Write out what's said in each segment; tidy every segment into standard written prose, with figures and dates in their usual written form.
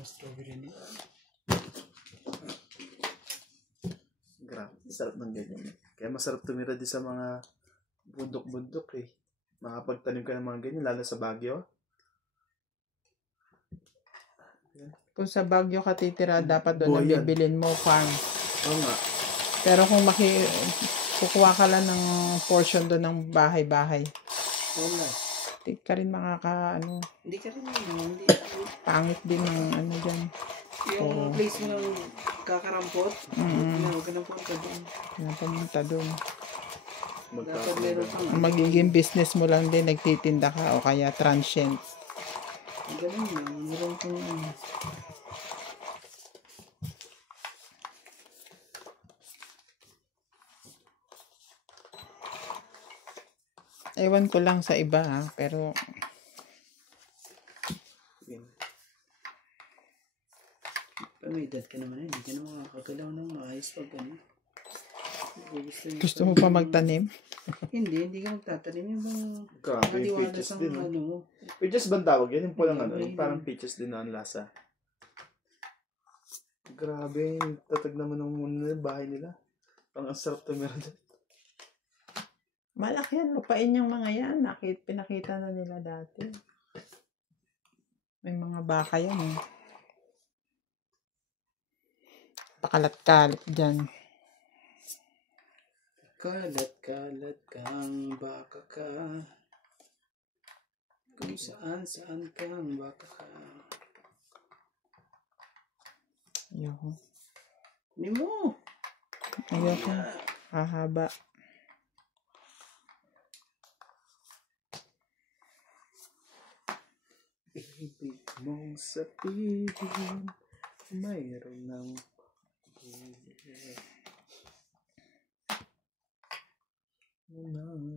ng strawberry niya. Grabe, sarap ng ganyan. Kaya masarap tumira din sa mga bundok-bundok eh. Makapagtanim ka ng mga ganyan, lalo sa Baguio. Kung sa Baguio ka titira, dapat doon ang Buhay yan. bibilin mo farm. Oo nga. Pero kung kukuha ka lang ng portion doon ng bahay-bahay, Wala. di ka rin Hindi ka rin hindi. pangit din ng dyan. Yung place mo lang kakarampot, magkarampot ka doon. Yan pumunta doon. Dapat meron kang Ang magiging business mo lang din, nagtitinda ka o kaya transient. ganun na, meron kang Ewan ko lang sa iba pero may edad ka naman hindi ka naman makakagalaw ng maayos pag ano. gusto mo pa magtanim? Hindi ka magtatanim yung bang Grabe, yung maliwala peaches sa din. ano mo. Peaches ba ang tawag yan? Yung pulang Hindi, yung parang peaches din na ang lasa. Grabe, yung tatag naman ng muna bahay nila. Ang sarap tumira dyan. Malaki yan, lupain yung mga yan. Pinakita na nila dati. May mga baka yan Pakalat-kalat dyan. Kalat-kalat kang baka ka. Kung saan kang baka ka. Ayoko. Hindi mo. Ayoko. Hahaba. Ibig mong sabihin, mayroon ng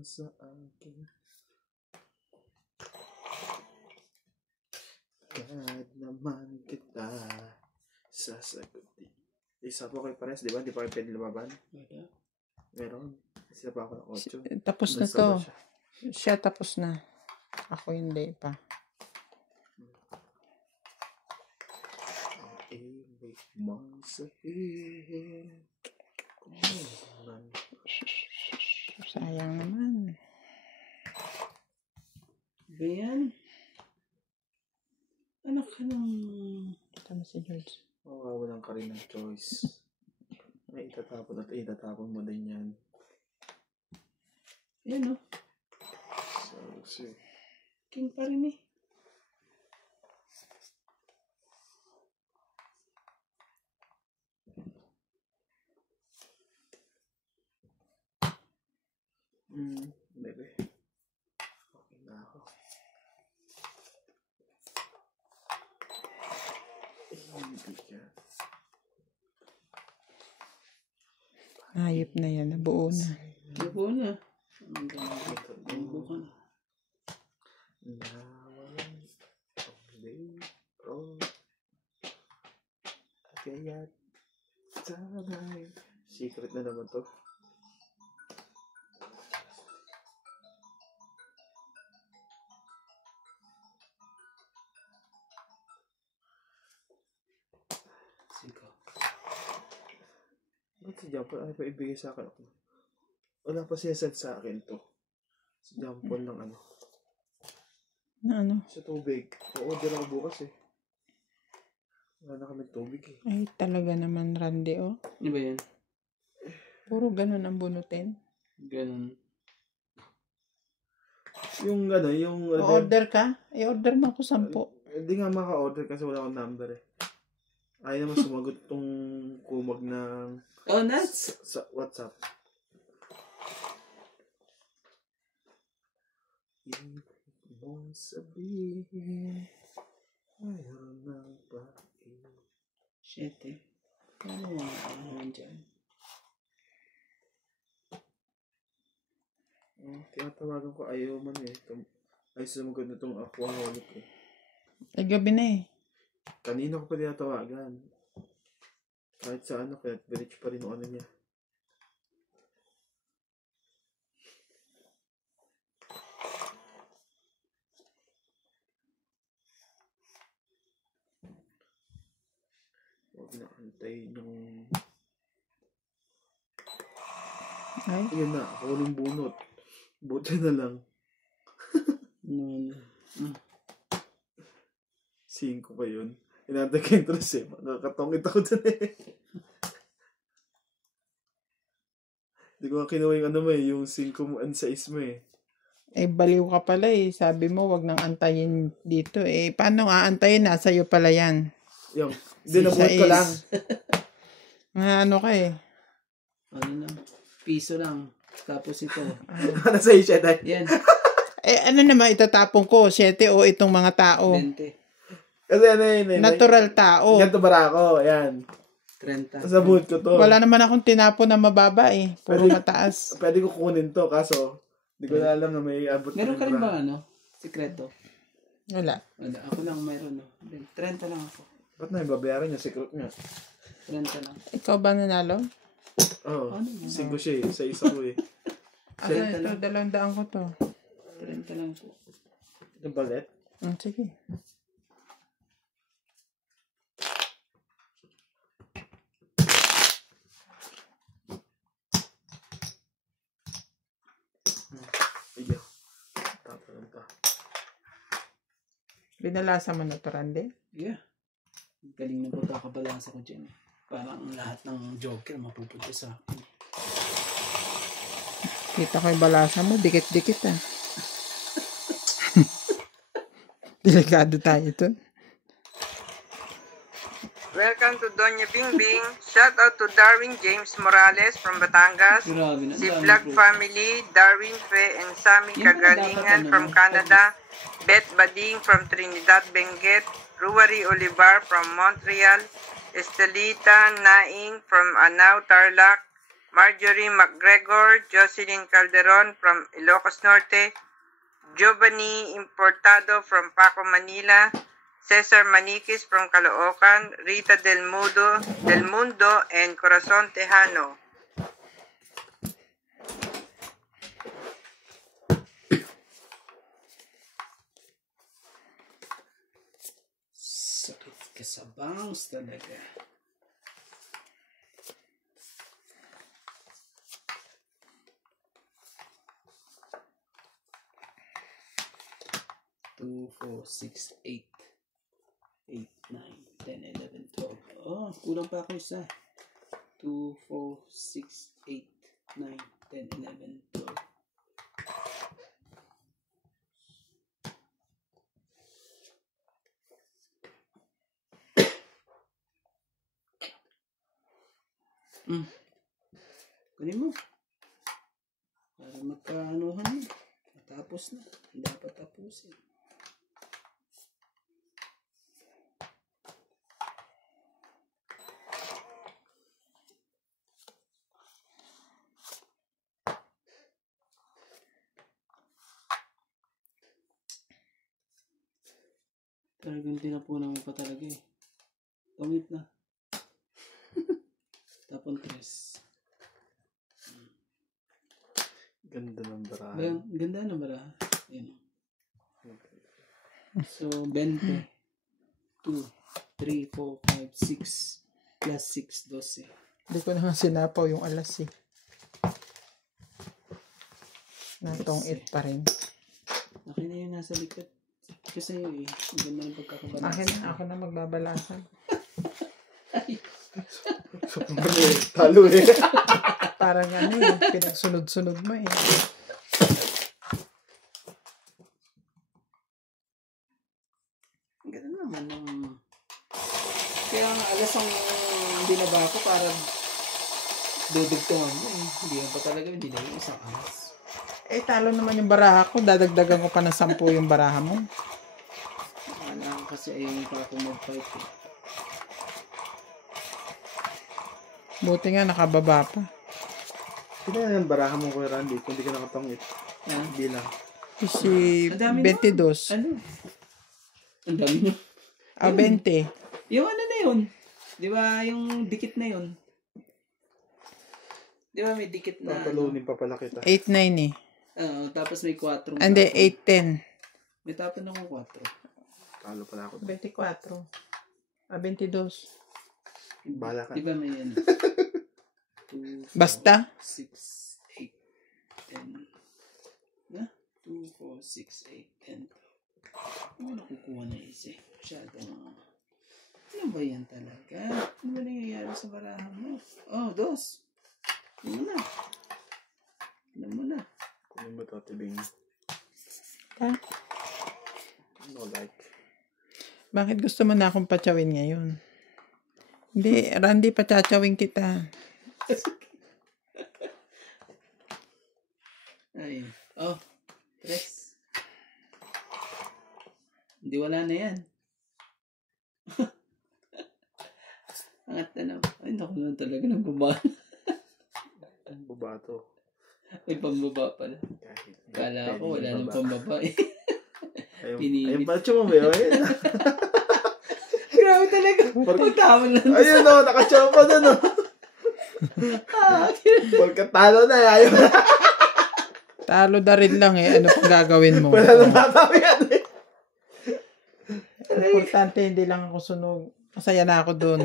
nasa akin. Kahit naman kita sasagutin. Isa po kayo pares, di ba? Di pa kayo pwede lumaban? Meron. Isa pa ako ng 8. Tapos na to. Siya tapos na. Ako hindi pa. Ibig mong sabihin, kumaman. Sayang naman. Ganyan. Anak ka ng... Tama si George. Mawawalan ka rin ng choice. May itatapon at itatapon mo din yan. Yan So, king pa rin eh. Bebe. Okay na ako. Hindi ka. Hayop na yan. Nabuo na. Buko na. Ang ganda. Buko na. Nawalan ang laro. Kaya't sanay. Secret na naman to. Ba't si Jampol? Ano pa ibigay sa akin? Wala pa siya send sa akin to. Si Jampol lang ano. Na ano? Sa tubig. O-order ako bukas eh. Wala na kami tubig eh. Ay, talaga naman, Randy, oh. Ano ba yan? Puro ganun ang bunutin. Ganun. Yung ano, yung... O-order ka? I-order mo ako 10. Hindi nga maka-order kasi wala akong number eh. Ayaw naman sumagot tong kumag ng... Oh, nuts! Sa WhatsApp. Ibig mong sabihin, mayroon ng pag-ibig. Shit eh. Ano naman dyan? Tinatawagan ko ayaw man eh. Ay sumagot na itong aquaholic eh. Ay, gabi na eh. Kanina ko pa tinatawagan. Kahit sa ano, kaya diretso pa rin yung ano niya. Inaantay yung... Ay, Ayun na, ako ng bunot. Buti na lang. 5 pa yun. Inaantay ko yung tres eh. Makakatongit ako dun eh. Hindi ko nga kinuha yung ano mo eh, yung 5 mo and 6 mo eh. baliw ka pala eh. Sabi mo, wag nang antayin dito eh. Paano aantayin? Nasa iyo pala yan. Yung, dinabuhat ko lang. Ano ka eh. Ano lang? Piso lang. Tapos ito. Ano sa'yo siya dahil? Yan. Ano naman itatapon ko? 7 o itong mga tao? 20. Kasi ano yun eh. Natural tao. Ganito bara ako, ayan. 30. Sa buhat ko to. Wala naman akong tinapon na mababa eh. Puro mataas. Pwede ko kunin to, kaso hindi ko na alam na may abot. Meron ka rin ba ano? Sikreto? Wala. Wala. Ako lang mayroon. No? 30 lang ako. Ba't na yung babayaran niya? Secret nga. 30 lang. Ikaw ba nanalo? Oo. Ano? 5 siya eh. Sa isa ko eh. Ito, 200 ko to. 30 lang po. Yung balet? Sige. Sige. Tatanong pa. Binalasa mo na to, Randy? Yeah. Galing na pagkakabalasa ko dyan. Parang lahat ng joker mapupunta sa akin. Kita ko yung balasa mo. Dikit-dikit ah. Delikado tayo ito. Welcome to Doña Bing Bing. Shout out to Darwin James Morales from Batangas. Grabe na. Si Vlog Family, Darwin Fe and Sammy Kagalingan from Canada. Beth Bading from Trinidad Benguet. Ruwari Olivar from Montreal. Estelita Naing from Anao Tarlac. Marjorie McGregor, Jocelyn Calderon from Ilocos Norte. Giovanni Importado from Paco, Manila. Cesar Maniquis from Caloocan, Rita Del Mundo, and Corazon Tejano. Sakit ka sa bangs talaga. Two, 4, 6, 8. 8, 9, 10, 11, 12. Oh, kulang pa ako isa. 2, 4, 6, 8, 9, 10, 11, 12. Kunin mo. Para magkaanuhan mo. Matapos na. Hindi dapat tapusin. Talagang tinapunan mo pa talaga eh. Tungit na. Tapon tres. Ganda ng barahan. Ganda na ba? Yan. So, 20. 2, 3, 4, 5, 6. Plus 6, 12. Hindi ko naman sinapaw yung alas eh. Natong it pa rin. Akin na yung nasa likod. Kasi eh, ganda ng pagkakabalasa. Akin na, ako na magbabalasan. Talo eh. Parang ano eh, pinagsunod-sunod mo eh. Ganda naman ng... Kaya nga alas ang binaba ko para dudugtungan mo eh. Hindi yan pa talaga, hindi na yung isang alas. Talo naman yung baraha ko. Dadagdagan ko pa ng 10 yung baraha mo. Kasi ayaw pa ako mag-fight eh. Buti nga nakababa pa. Hindi na yung barahan mo, Kuya Randy, kung di ka nakatangit. Hindi lang. Si Ang dami 22. Ano? Ang dami nyo. 20. Yung ano na yun? Di ba yung dikit na yun? Di ba may dikit na Tatalunin pa pala kita. 8-9 eh. tapos may 4. Hindi, 8-10. May tapon akong 4. Talo pala ako. 24. 22. Bahala ka. Di ba may ano? 2, 4, Basta? 6, 8, 10. Na? 2, 4, 6, 8, 10. Ano nakukuha na isa eh? Masyadong... Ano ba yan talaga? Ano ba nangyayari sa barahan mo? Oh, dos. Ano mo na? Ano mo na? Kunin mo ito, tibing. Ha? No like. Bakit gusto mo na akong patsawin ngayon? Hindi, Randy, patsawin kita. Ay. Oh, tres. Hindi, wala na yan. Angat na naman. Ay, naku naman talaga ng baba. Ang babato. May pambaba pala. Kahit Kala ko wala nang pambaba eh. Ayun, bacho mo ba yun? Grabe talaga. Pagtama lang. Ayun o, nakachopa doon o. Pagkatalo na, ayaw na. Talo na rin lang eh. Ano pang gagawin mo? Wala nang tatawi yan eh. Importante, hindi lang ako sunog. Masaya na ako dun.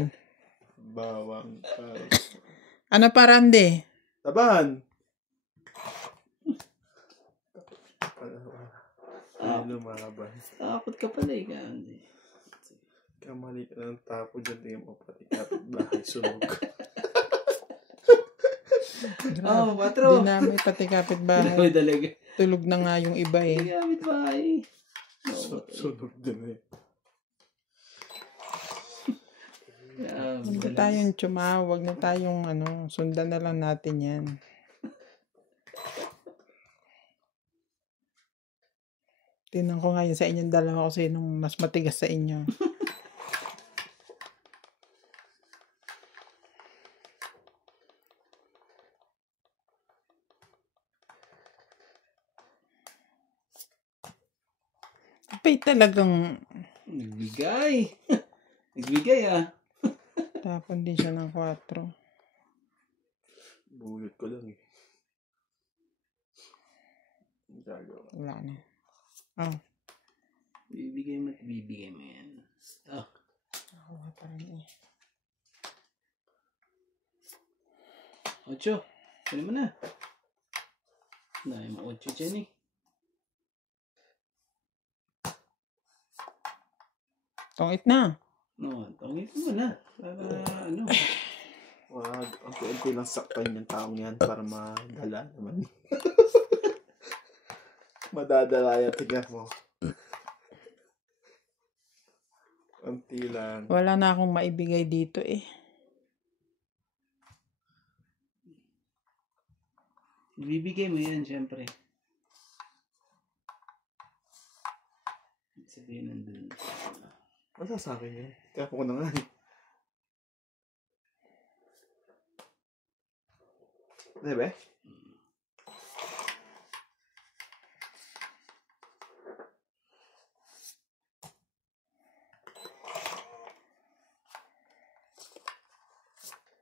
Bawang ka. Ano pa, Randy? Tabahan. Ay, lumaban. Takot ka pala eh. Kandi. Kamali ka ng tapo dyan. Tingnan mo pati kapit-bahay. Sunog. Oh, Hindi patro. namin pati Grabe kapitbahay. talaga. Tulog na nga yung iba eh. Gamit ba eh. Sunog din eh. Huwag na tayong tsumawag na tayong sundan na lang natin yan. Tinan ko ngayon sa inyong dalawa kung sinong mas matigas sa inyo. Pay talagang Nagbigay. Nagbigay ah. tapon din siya ng 4. Bulot ko lang eh. Gagawa. Wala na. Oh, Bibigay mo at bibigay mo yan. Oh. nakuha pa rin eh. 8. Kunin mo na. Dahil mo 8 dyan eh. Tongit na. No, tangin mo na. Para ano. Wag, unti-unti lang saktan yung taong yan para madala naman. Madadala yan, tignan mo. Unti lang. Wala na akong maibigay dito eh. Bibigay mo yan, syempre. Sabihin nandun. Wala sa akin yan. Kaya po ko na nga. Diba?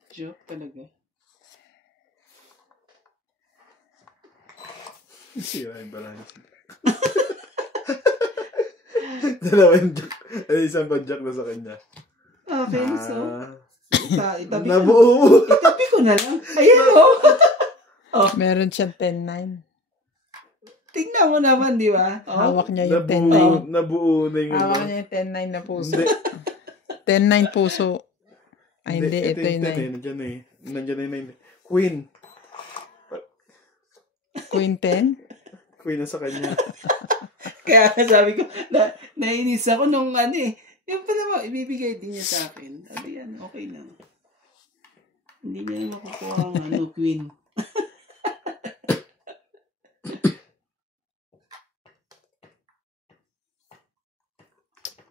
Joke talaga. Sira yung balance. Dalawa yung joke. Ay, isang pa joke na sa kanya. Okay, so. Itabi ko. Nabuo. Itabi ko na lang. Ayan o. Meron siyang 10-9. Tingnan mo naman, di ba? Oh. Hawak niya yung Nabuo na yung Hawak ano. niya yung 10-9 na puso. Hindi. 10-9 puso. Ay, hindi. Ito yung yung 9. Nandiyan eh. Nandiyan na yung 9. Queen. Queen 10? Queen na sa kanya. Kaya sabi ko, nainis ako nung ano eh. Yung pala mo, ibibigay din niya sa akin. Sabi yan, okay lang. Hindi niya na makukuha ang queen.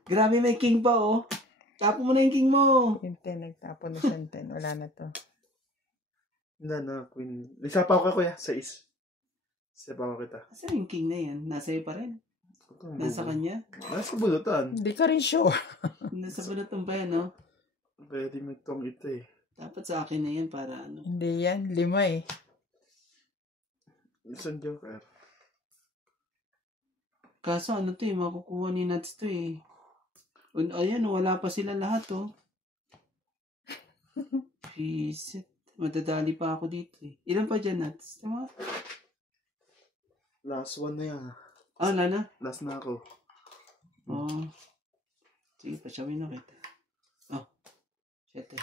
Grabe, may king pa oh. Tapo mo na yung king mo. Queen 10. Nagtapon na siyang 10. Wala na to. Wala na, Queen. Isa pa ako kuya, 6. Isa pa ako kita. Kasi yung king na yan, nasa iyo pa rin. Nasa kanya. Nasa bulutan. Hindi ka rin sure. Nasa bulatan pa yan, no? Pwede may tong ito eh. Dapat sa akin na yan para ano. Hindi yan. 5 eh. Isang joker. Kaso ano to eh, makukuha ni Nats to eh. Ayan, wala pa sila lahat oh. Visit. Madadali pa ako dito eh. Ilan pa dyan, Nats? Tama? Last one na yan. Ah, wala na? Last na ako. Oo. Sige, pasyawin na kita. Oh. 7.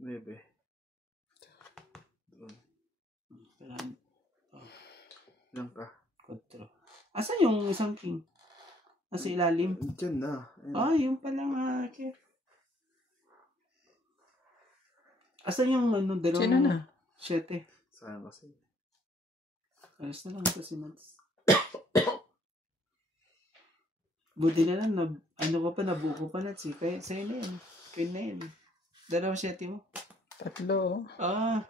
9. Doon. Kailangan. Ilang ka? 4. Asan yung isang king? Nasa ilalim? Diyan na. Ayun. Ah, yung pala nga. Okay. Asan yung ano, dalawang? Sino na? 7. Sayang kasi. Ayos na lang ito si Nats. Buti na lang, ano ko pa, nabuko pa Nats eh. Kaya sa'yo na yan. Queen na yan. 2 7 mo. 3. Ah.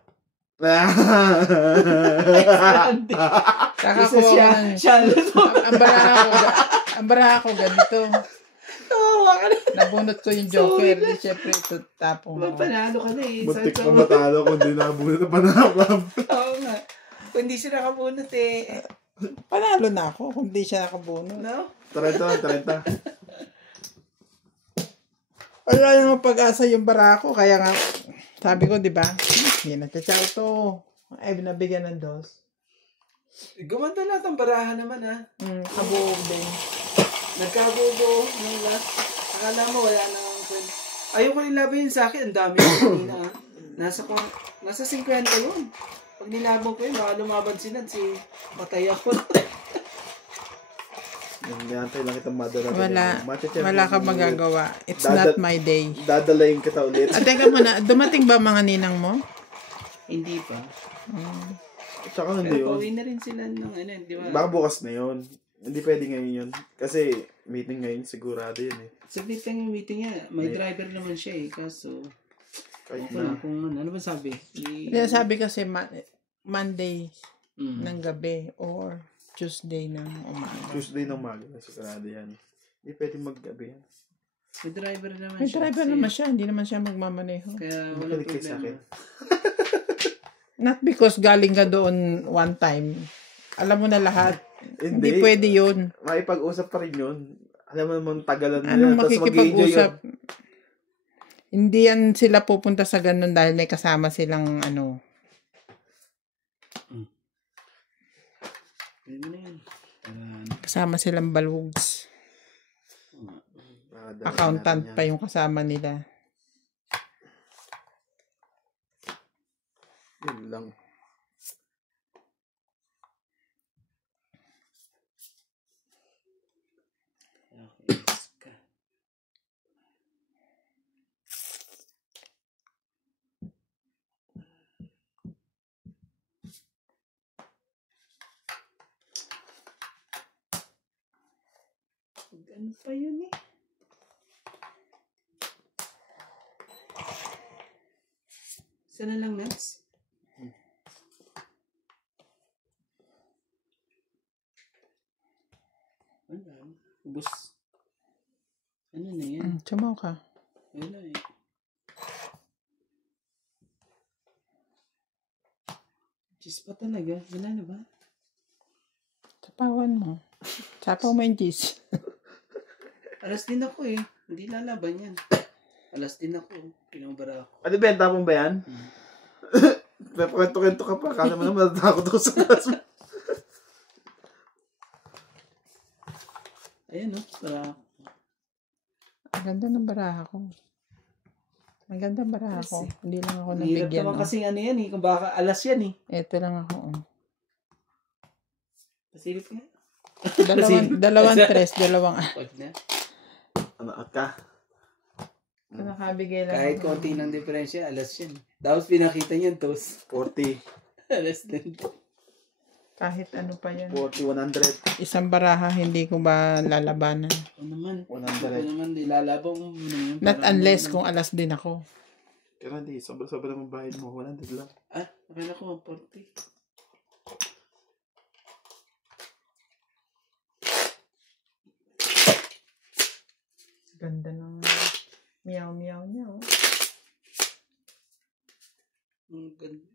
Kakakuha ko ng... Ang baraha ko ganito. Nabunot ko yung joker. Di syempre ito tapong. Panalo ka na eh. Muntik pa matalo kung di nabunod na panakam. Oo nga. Kung di siya nakabunot eh. Panalo na ako kung di siya nakabunot. No? 30. Wala yung pag-asa yung baraha ko. Kaya nga, sabi ko, di ba? Hindi na tsaw to. Ay, binabigyan ng 2. Gumanda lahat ang baraha naman ha. Kabuog din. Nagkabubo ng last. Akala mo wala nang kwento. Ayoko nilaban yun sa akin. Ang dami yung kanina ha. Nasa 50 yun. Pag nilabang ko yun, baka lumaban si Nats eh. Patay ako. Nantay lang kitang madala. Wala ka magagawa. It's not my day. Dadalayin kita ulit. Teka muna, dumating ba mga ninang mo? Hindi pa. Tsaka hindi Pero yun. pauwi na rin sila ng ano, di ba? Baka bukas na yun. Hindi pwede ngayon yun. Kasi meeting ngayon sigurado yun eh. Saglit lang yung meeting niya. May driver naman siya eh. Kaso, Kahit wala na. kung ano ba sabi? Kaya sabi kasi Monday Mm. ng gabi or Tuesday ng umaga. Tuesday ng umaga. Sigurado yan. Hindi pwede mag-gabi yan. May driver naman May siya. driver kasi- naman siya. Hindi naman siya magmamaneho. Kaya wala Makinig kayo sa akin. problema. Not because galing ka doon one time. Alam mo na lahat. Hindi Hindi. pwede yun. Maipag-usap pa rin yun. Alam mo naman tagalan nila. Anong Tapos makikipag-usap? Hindi yan sila pupunta sa ganun dahil may kasama silang ano. Pwede na yun. Kasama silang balugs. Accountant pa yung kasama nila. Yun lang. Okay. Ano pa yun eh? Sana lang, Nats? Wala. Ubus. Ano na yan? Sumaw ka. Wala eh. Cheese pa talaga. Wala na ba? Sapawan mo. Sapaw mo yung cheese. Alas din ako eh. Hindi lalaban yan. Alas din ako. Pinabara ako. Ano, benta mo ba yan? Kwento-kwento ka pa. Kala mo naman natatakot ako sa class mo. Ayan o. Para Ang ganda ng baraha ko. Ang ganda ng baraha ko. Hindi lang ako Hirap nabigyan. naman Oh. kasi ano yan eh. Kung baka alas yan eh. Ito lang ako. Oh. Pasilip nga. Dalawang tres, dalawang Wag na. Ano, at ka? nakabigay lang. Kahit ako. konti ng diferensya, alas yan. Tapos pinakita niyan tos. 40. Alas din. Kahit ano pa yan. 40, 100. Isang baraha, hindi ko ba lalabanan? Ano naman? 100. Ano naman, nilalabang mo naman. Not Parang unless ano kung alas din ako. Pero hindi, sobra-sobra naman bayad mo. 100 lang. Ah, akala ko 40. Ganda ng meow-meow niya. Oh. Ang ganda.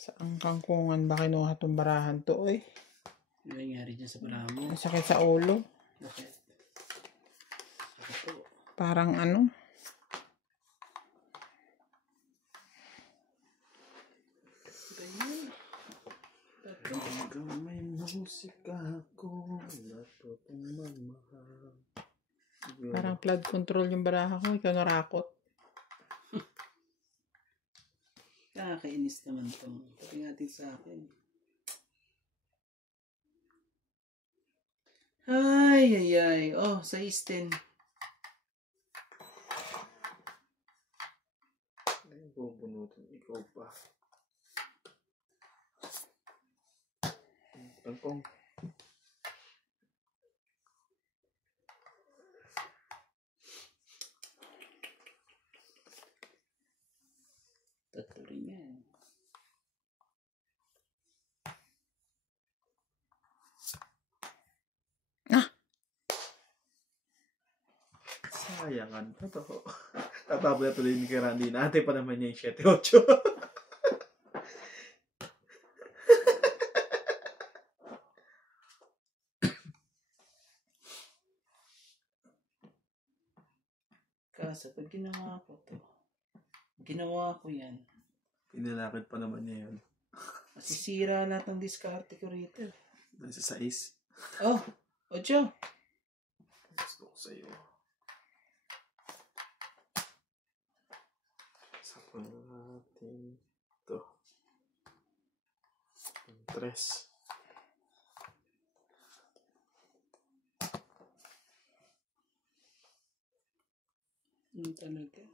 Saan kangkungan ba kinuha tong barahan to, eh? Ano nangyari dyan sa barahan mo? Masakit sa ulo. Bakit? Bakit po? Parang ano? Hanggang may musika ako, natutong mamahal. Parang flood control yung baraha ko. Ikaw narakot. Nakakainis naman itong. Pati natin sa akin. Ay. Oh, sa Easton. Ay, bubunutin. Ikaw pa. Tangkong. Tatlo rin yan. Sayangan. Totoo. Tatabo na tuloy ni Randy. Naate pa naman niya yung 7-8. Kaso, pag ginawa ko yan, Pinalakit pa naman niya yun. masisira lahat ng diskarte ko rito. Nasa 6. Oh, 8. Gusto ko sa'yo. Sapo natin ito. 3. Talaga.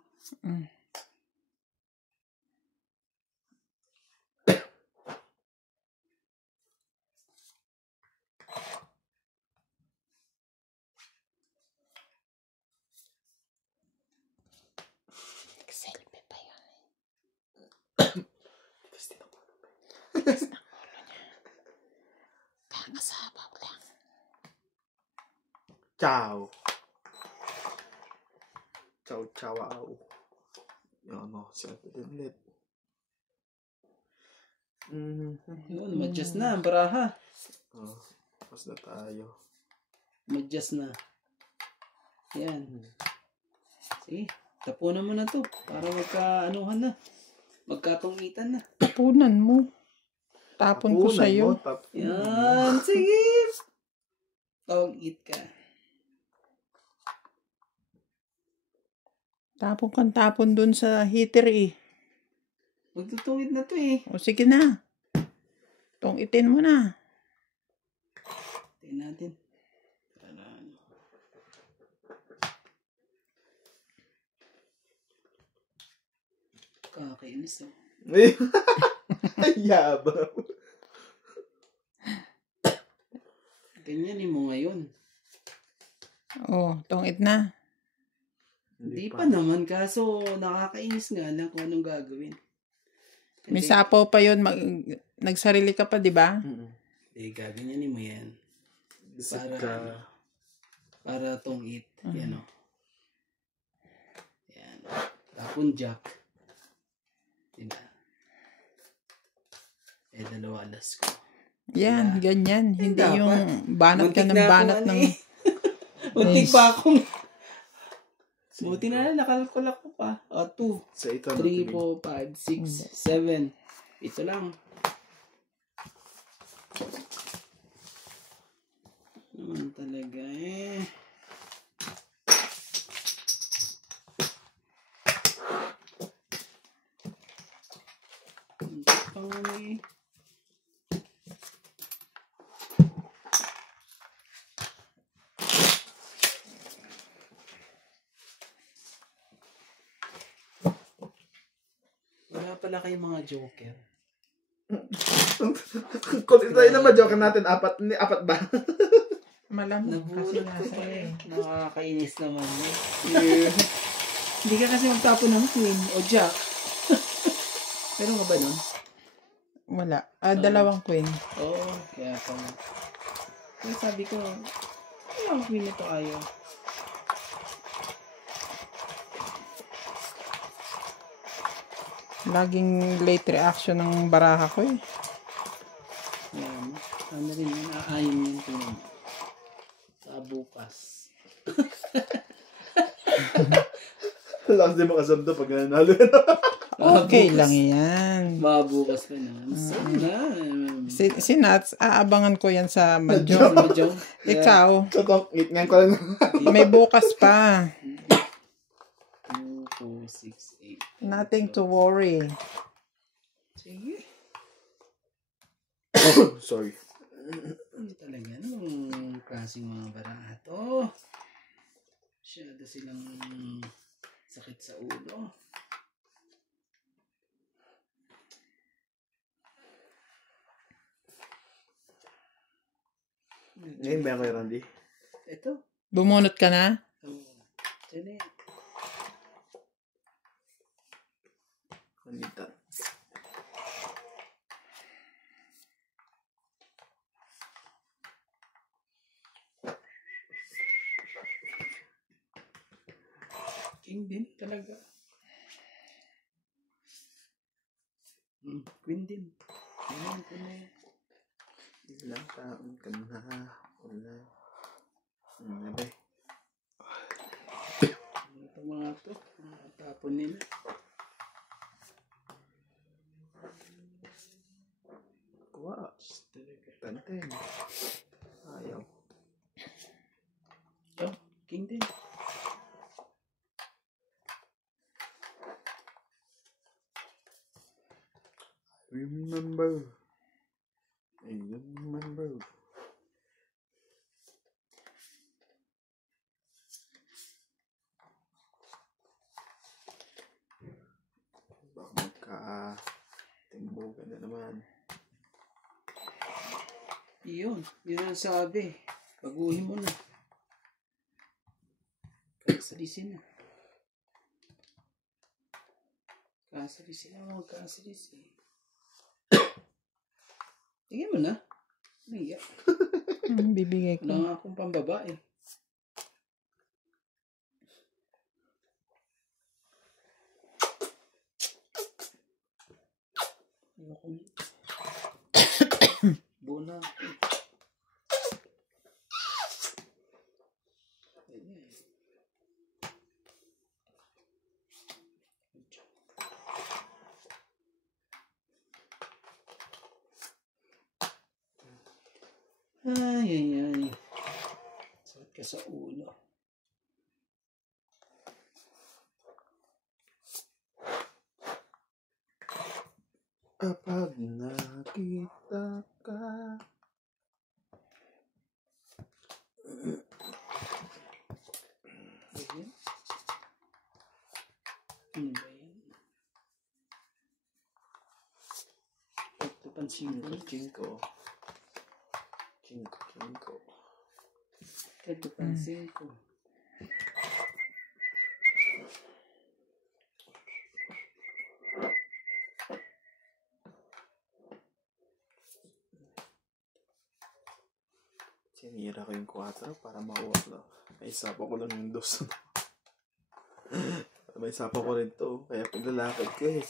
Selfie pa yun. Kakasabaw lang. Ciao. Ciao. Yan o, self-delete. Yun, madjust na ang baraha. Oh, tapos na tayo. Madjust na. Yan. Sige, tapunan mo na to. Para magka-anuhan na. Magkatungitan na. Tapunan mo. Tapon ko sa'yo. Yan, sige. Tawag-it ka. Tapon dun sa heater eh. Magtutungit na to eh. O sige na. Tungitin mo na. Tingnan natin. Kakainis oh. Yabang. Ganyan mo ngayon. Oh, tungit na. Hindi pa naman, kaso nakakainis nga lang kung anong gagawin. May sapaw pa yun. Nagsarili ka pa, di ba? Gaganyanin mo yan. Para tungit. Yan o. Yan. Tapon jack. Diba? Dalawa alas ko. Yan, ganyan. Hindi dapat. yung banat ka ng banat ng... Muntik pa akong... Buti na lang, nakalkulak ko pa. 2, 3, 4, 5, 6, 7. Ito lang. Naman talaga eh. Muntik pa nga eh. Pala kayong mga joker. Kung tayo naman, joker natin, apat ba? Malamang kasi Nabulat ko nasa pa eh. eh. Nakakainis naman eh. Hindi ka kasi magtapon ng queen o jack. Meron ka ba nun? Wala. Dalawang queen. Oo, kaya pala. Kaya sabi ko, ang queen ito ayaw. Laging late reaction ng baraha ko eh. Ayan. Ano rin yun? Aayon yun. Tingnan mo. Sa bukas. Lang din makasabda pag nanalo. Okay lang yan. Mabukas ka na. Sana. Si Nats, aabangan ko yan sa Mahjong. Medyo. Ikaw, Totoo, ngitngan ko lang. may bukas pa. 2, 4, 6, 8. Nothing to worry. Sige. Sorry. Ano talaga? Anong klaseng mga baraha to? Masyado silang sakit sa ulo. Ngayon ba kay Randy? Ito. Bumunot ka na? Oh. Diyan eh. Kanita. King din talaga. Queen din. Ayan ko na yan. Ilang taon ka na. Wala. Nabe. Ito mga to. Mga tapon nila. Kuha. Tanten. Ayaw. Oh, king din. Remember. I remember. Baka magka-timbogan na naman. Yun. Yun ang sabi. Baguhin mo na. Kasalisin na. Kasalisin na. Kasalisin. Tingnan mo na. Niya. Bibigay Wala ko. nga akong pambabae. Bona. Ay, ay, ay. Sakit ka sa ulo. Kapag nakita ka. Ayan. Ano ba yan? Ito pansin ko. Chinko. Chinko. Ito pansin ko. Sinira ko yung 4 para mauwak na. May sapa ko lang yung 2. May sapa ko rin to. Kaya paglalakad ko eh.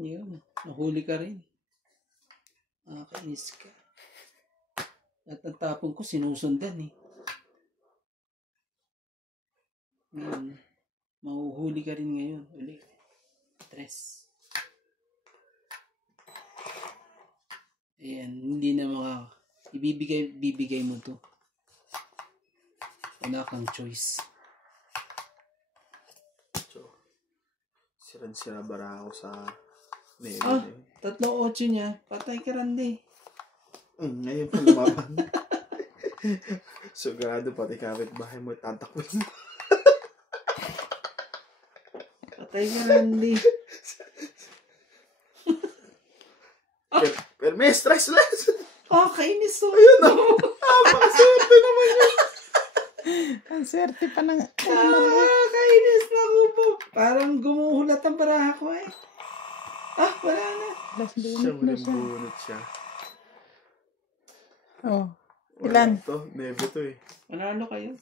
Yun. Nahuli ka rin. Nakakainis ka. At ang tapong ko sinusundan eh. Ngayon, mahuhuli ka rin ngayon. Ulit. 3. Ayan, hindi na bibigay mo to. Wala kang choice. So, siran-sira bara ako sa Navy. Ah, 3-8 niya. Patay ka Randy. Ngayon pa lumaban. Sugado pati kapit-bahay mo tatakwin mo. Patay ka Randy. Pero may stress less. Kainis to. Ayun na. Makaswerte naman yun. Ang swerte pa ng... Kainis na ko po. Parang gumuhulat ang baraha ko eh. Wala na. Last Siya bunot na mo siya. bunot siya. Oh. Wala Ilan? to. Neve to eh. Manalo kayo.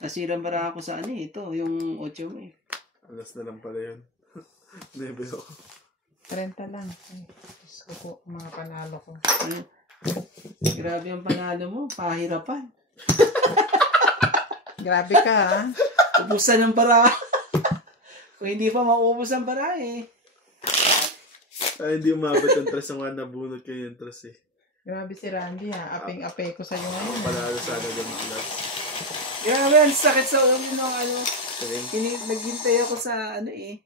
Nasirang bara ako sa ano eh. Ito, yung 8 mo eh. Alas na lang pala yun. Nebel ako. 30 lang. Ay, Diyos ko po, mga panalo ko. Ano? Grabe ang panalo mo. Pahirapan. Grabe ka, ha? Ubusan ng bara. Kung hindi pa maubos ang bara eh. Ay, hindi umabot yung tres ang mga nabunot kayo yung tres eh. Grabe si Randy, ha? Aping-apay ko sa'yo ngayon. Panalo sana dyan ulat. Grabe, ang sakit sa ulo ng ano. Sabihin, Naghintay ako sa ano eh.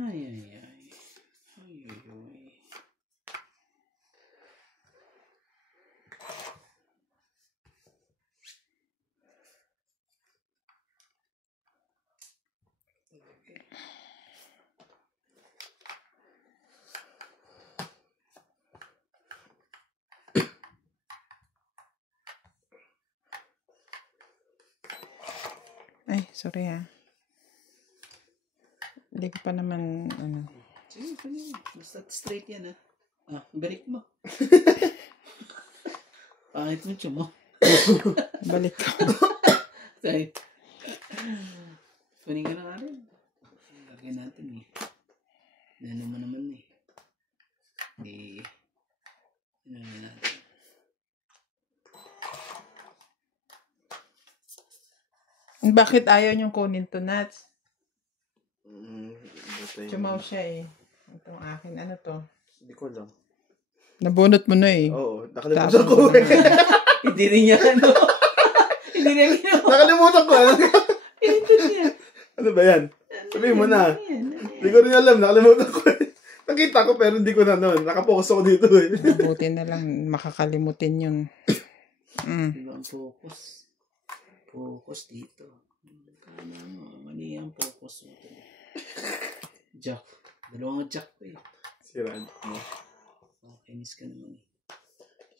Ay, ay, ay. Ay, ay, ay. Ay, sorry, ha? Hindi ko pa naman, ano. Sige, pwede. Basta straight yan, ha? Ah, balik mo. Pangit mo, mo. Balik ko. Sorry. Kunin ka na nga rin. Lagyan natin, eh. Ano mo naman, eh. Hindi. Ano natin. Bakit ayaw niyong kunin to, Nats? buta yun. Chumaw siya, eh. Itong akin, ano to? Hindi ko lang. Nabunot mo na, eh. Oo, nakalimutan ko. Hindi rin niya, ano. Hindi rin ginawa. Nakalimutan ko. Hindi niya. Ano ba yan? Sabihin mo na. Hindi ko rin alam, nakalimutan ko. Nakita ko pero hindi ko na noon. Nakapokus ako dito eh. Buti na lang, makakalimutin yun. Diba ang focus? Focus dito. Mali ang focus mo. Jack. Dalawang jack ko eh. Siraan mo. Oh, kinis ka naman eh.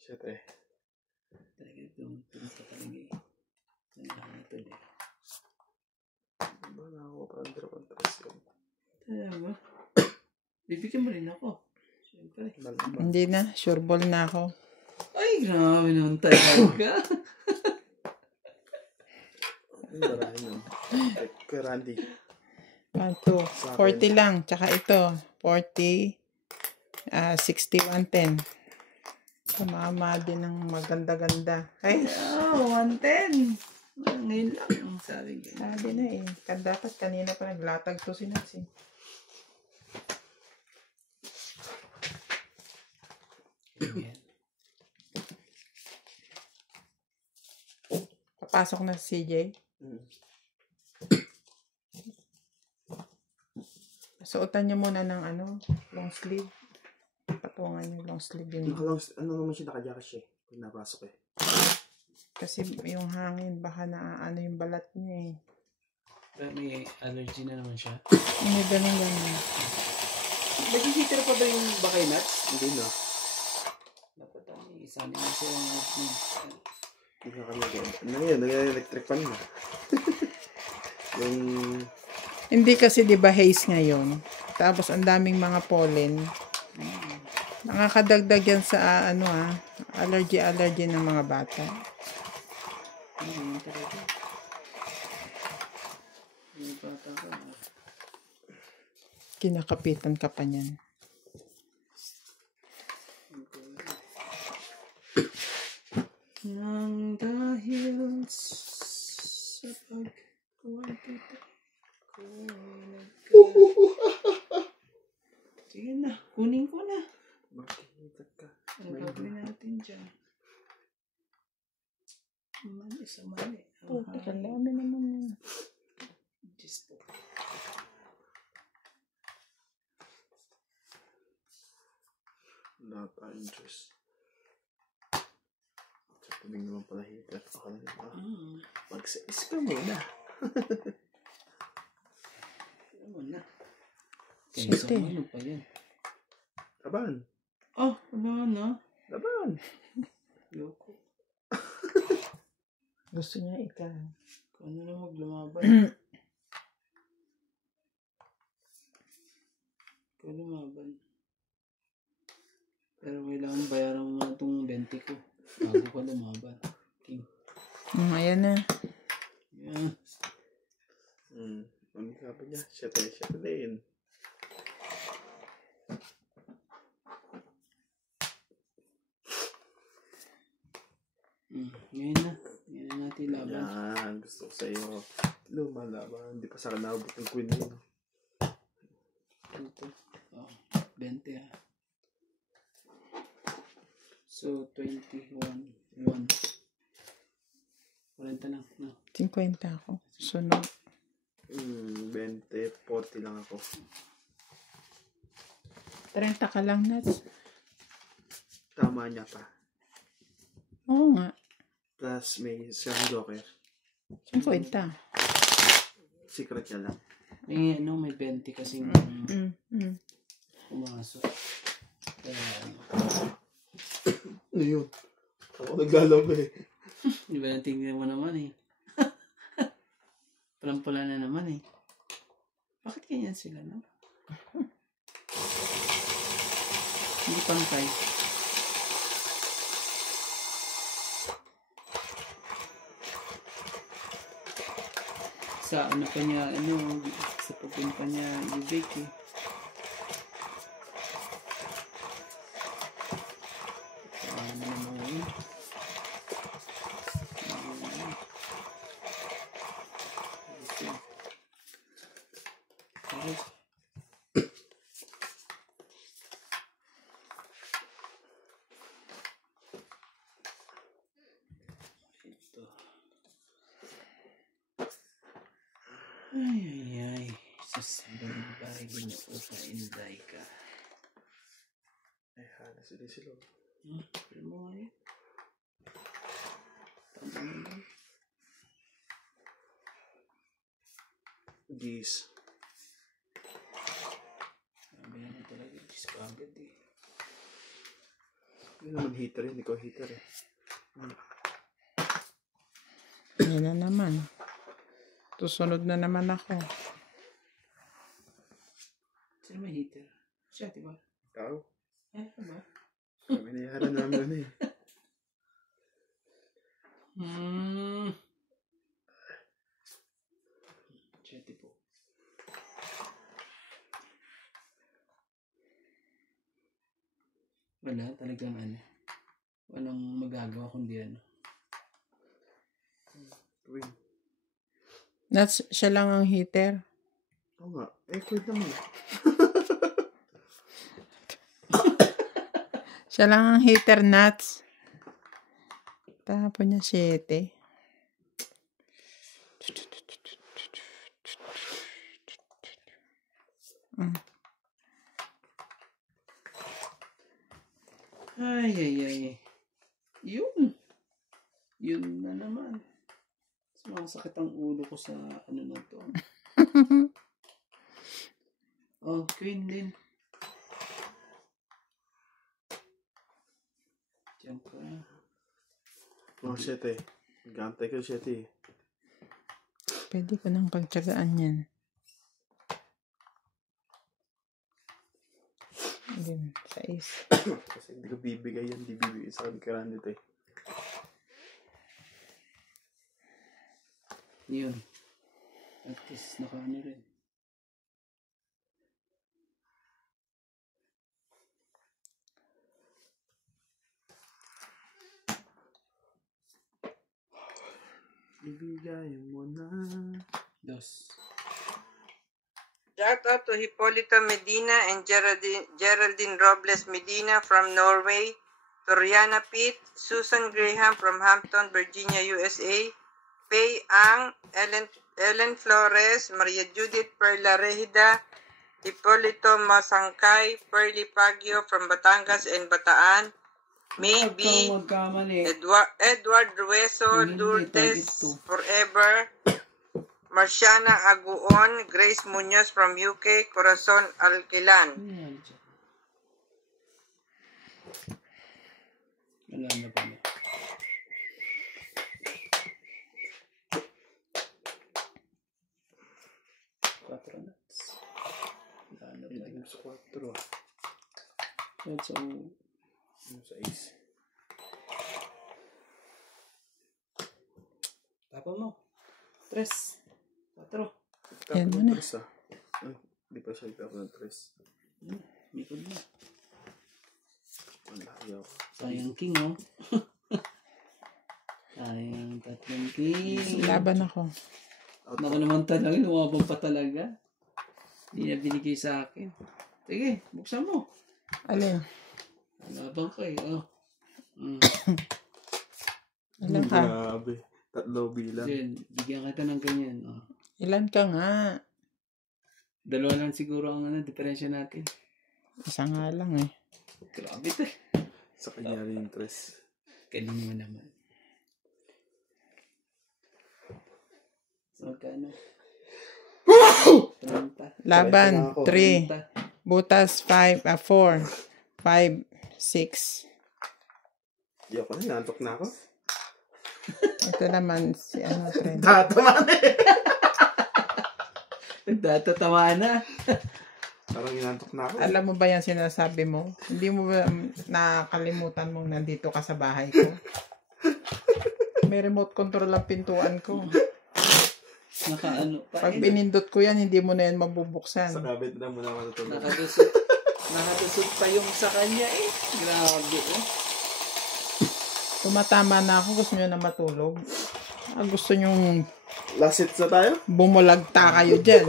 Shit eh. Talaga ito ka talaga eh. Nangyakatod eh. Ba na ako parang drop ang tres yun. Talaga ba? Bibigyan mo rin ako. Siyempre. Hindi na, sure ball na ako. Ay, grabe naman talaga. Ano ba rin yun? Kuya Randy. 1, 2, 40 lang. Tsaka ito, 40, 60, 110. Tumama din ng maganda-ganda. Ay, Oh, 110. Ngayon lang ang sabi ko. sabi na eh. Dapat kanina pa naglatag to si Nats eh. Ayan. Papasok na si CJ. Suotan niyo muna ng ano, long sleeve. Patungan yung long sleeve yun. Ano naman siya nakajakas siya eh. Kung napasok eh. Kasi yung hangin, baka na ano yung balat niya eh. Pero may allergy na naman siya. May ganun. Nag-heater pa ba yung bakay nuts? Hindi na. Dapat isali mo siya yung Hindi na kami ganyan. Ano yun? Nag-electric fan na. Yung... Hindi kasi 'di ba haze ngayon. Tapos ang daming mga pollen. Nakakadagdag yan sa allergy ng mga bata. Kinakapitan ka pa niyan. Nang dahil sa pagkuwantita ko sige na, kunin ko na. Makikita ka. Ano gagawin natin dyan? Mali sa mali. Puta, ang dami naman yun. Diyos po. Andres. Sa tuming naman pala heater. Ako na naman. Mag-sais ka muna. Ano na? Kaya sa ano pa yan? Laban. Oh, ano na? Laban. Loko. Gusto niya ikaw. Ano na maglumaban? Ikaw lumaban. Pero kailangan bayaran mo muna itong 20 ko. Bago ka lumaban. King. Ayan na. Yan. Ano sabi niya? Siya din. Ngayon na. Ngayon na natin laban. Yan. Gusto ko sa'yo. Lumalaban. Hindi pa sa kanabot ng queen yun. Ito. Oh, 20 ha. So, 21. 1. 40 lang. No? 50 ako. Sunod. 20, 40 lang ako. 30 ka lang, Nats. Tama niya pa. Oo nga. Plus may isang joker. 50. Secret niya lang. May, may 20 kasi pumasok. Kaya Ano yun? Ako naglalaba eh. Di ba natingnan mo naman eh. Palang-pala na naman eh. Bakit ganyan sila, no? Hindi pantay. Sa ano pa niya, sa pagpin pa niya i-bake eh. Ano naman yun? Ay. Sus, bagay niya po sa inday ka. Ay, halas din sila. Ano mo nga yun? Tama naman. Geese. Sabi naman talaga, Diyos ko agad eh. Hindi naman heater yun. Ikaw heater eh. Yan na naman. Susunod na naman ako. Sino may heater? Siya, diba? Ikaw? Diba? Kami nayaran namin ano eh. Siya, tipo. Wala, talagang walang magagawa kundi Queen. Nats, siya lang ang heater. Oo nga. Queen naman. Siya lang ang heater, Nats. Tapon niya 7. Ay. Yun na naman. Sumasakit ang ulo ko sa na to. Oh, Queen din. Diyan ko na. Oh, 7. Gantay ko 7 eh. Pwede ko nang pagtsagaan yan. Again, 6. Kasi hindi ko bibigay yan. Hindi bibigay sa akin karan dito eh. Yun. At least nakaano rin. Ibigay mo na. 2. Shout out to Hipólito Medina and Geraldine Robles Medina from Norway, Toriana Pitt, Susan Graham from Hampton, Virginia, USA, Pei Ang, Ellen Flores, Maria Judith Perla Rejida, Hipolito Masangkay, Perly Pagyo from Batangas and Bataan. Maybe Magkamali. Edward Rueso, Hindi, Lourdes target 2. Forever. Marciana Aguon, Grace Munoz from UK, Corazon Alquilan. Ayan, dyan. Wala na pala. Quattro nuts. Wala na pala. Yung sa 4. That's all. Yung sa ace. Tapon mo. 3. 4. Yan Tapos mo ng na. 3 ah. Ay, di pa siya tapos ng 3. Mikod na. Wala, ayaw. Sayang king, oh. Sayang 3 king. Laban ako. Naku naman talaga, lumabang pa talaga. Hindi na binigay sa akin. Sige, buksan mo. Alin? Lumabang ka eh, oh. Ilan ka? Grabe. 3 bilang. Then, bigyan kita ng ganyan, oh. Ilan ka nga? 2 lang siguro ang diferensya natin. Isa nga lang eh. Grabe to eh. Sa kanya rin yung 3. Galing mo naman. So, magkano? 30. Laban, Ako. 3. 30. Butas, 4. 5, 6. Di ako na, nantok na ako. Ito naman, si ano, 3. Tataman eh. Nagtatatawa na. Parang inantok na ako. Alam mo ba yan sinasabi mo? Hindi mo ba nakalimutan mong nandito ka sa bahay ko? May remote control ang pintuan ko. Nakaano pa. Pag binindot ko yan, hindi mo na yan Sa mabubuksan. kabit na muna ako natulog. Nakadusot pa yung sa kanya eh. Grabe eh. Tumatama na ako, gusto nyo na matulog. Gusto nyo Last hits na tayo? bumulagta kayo dyan.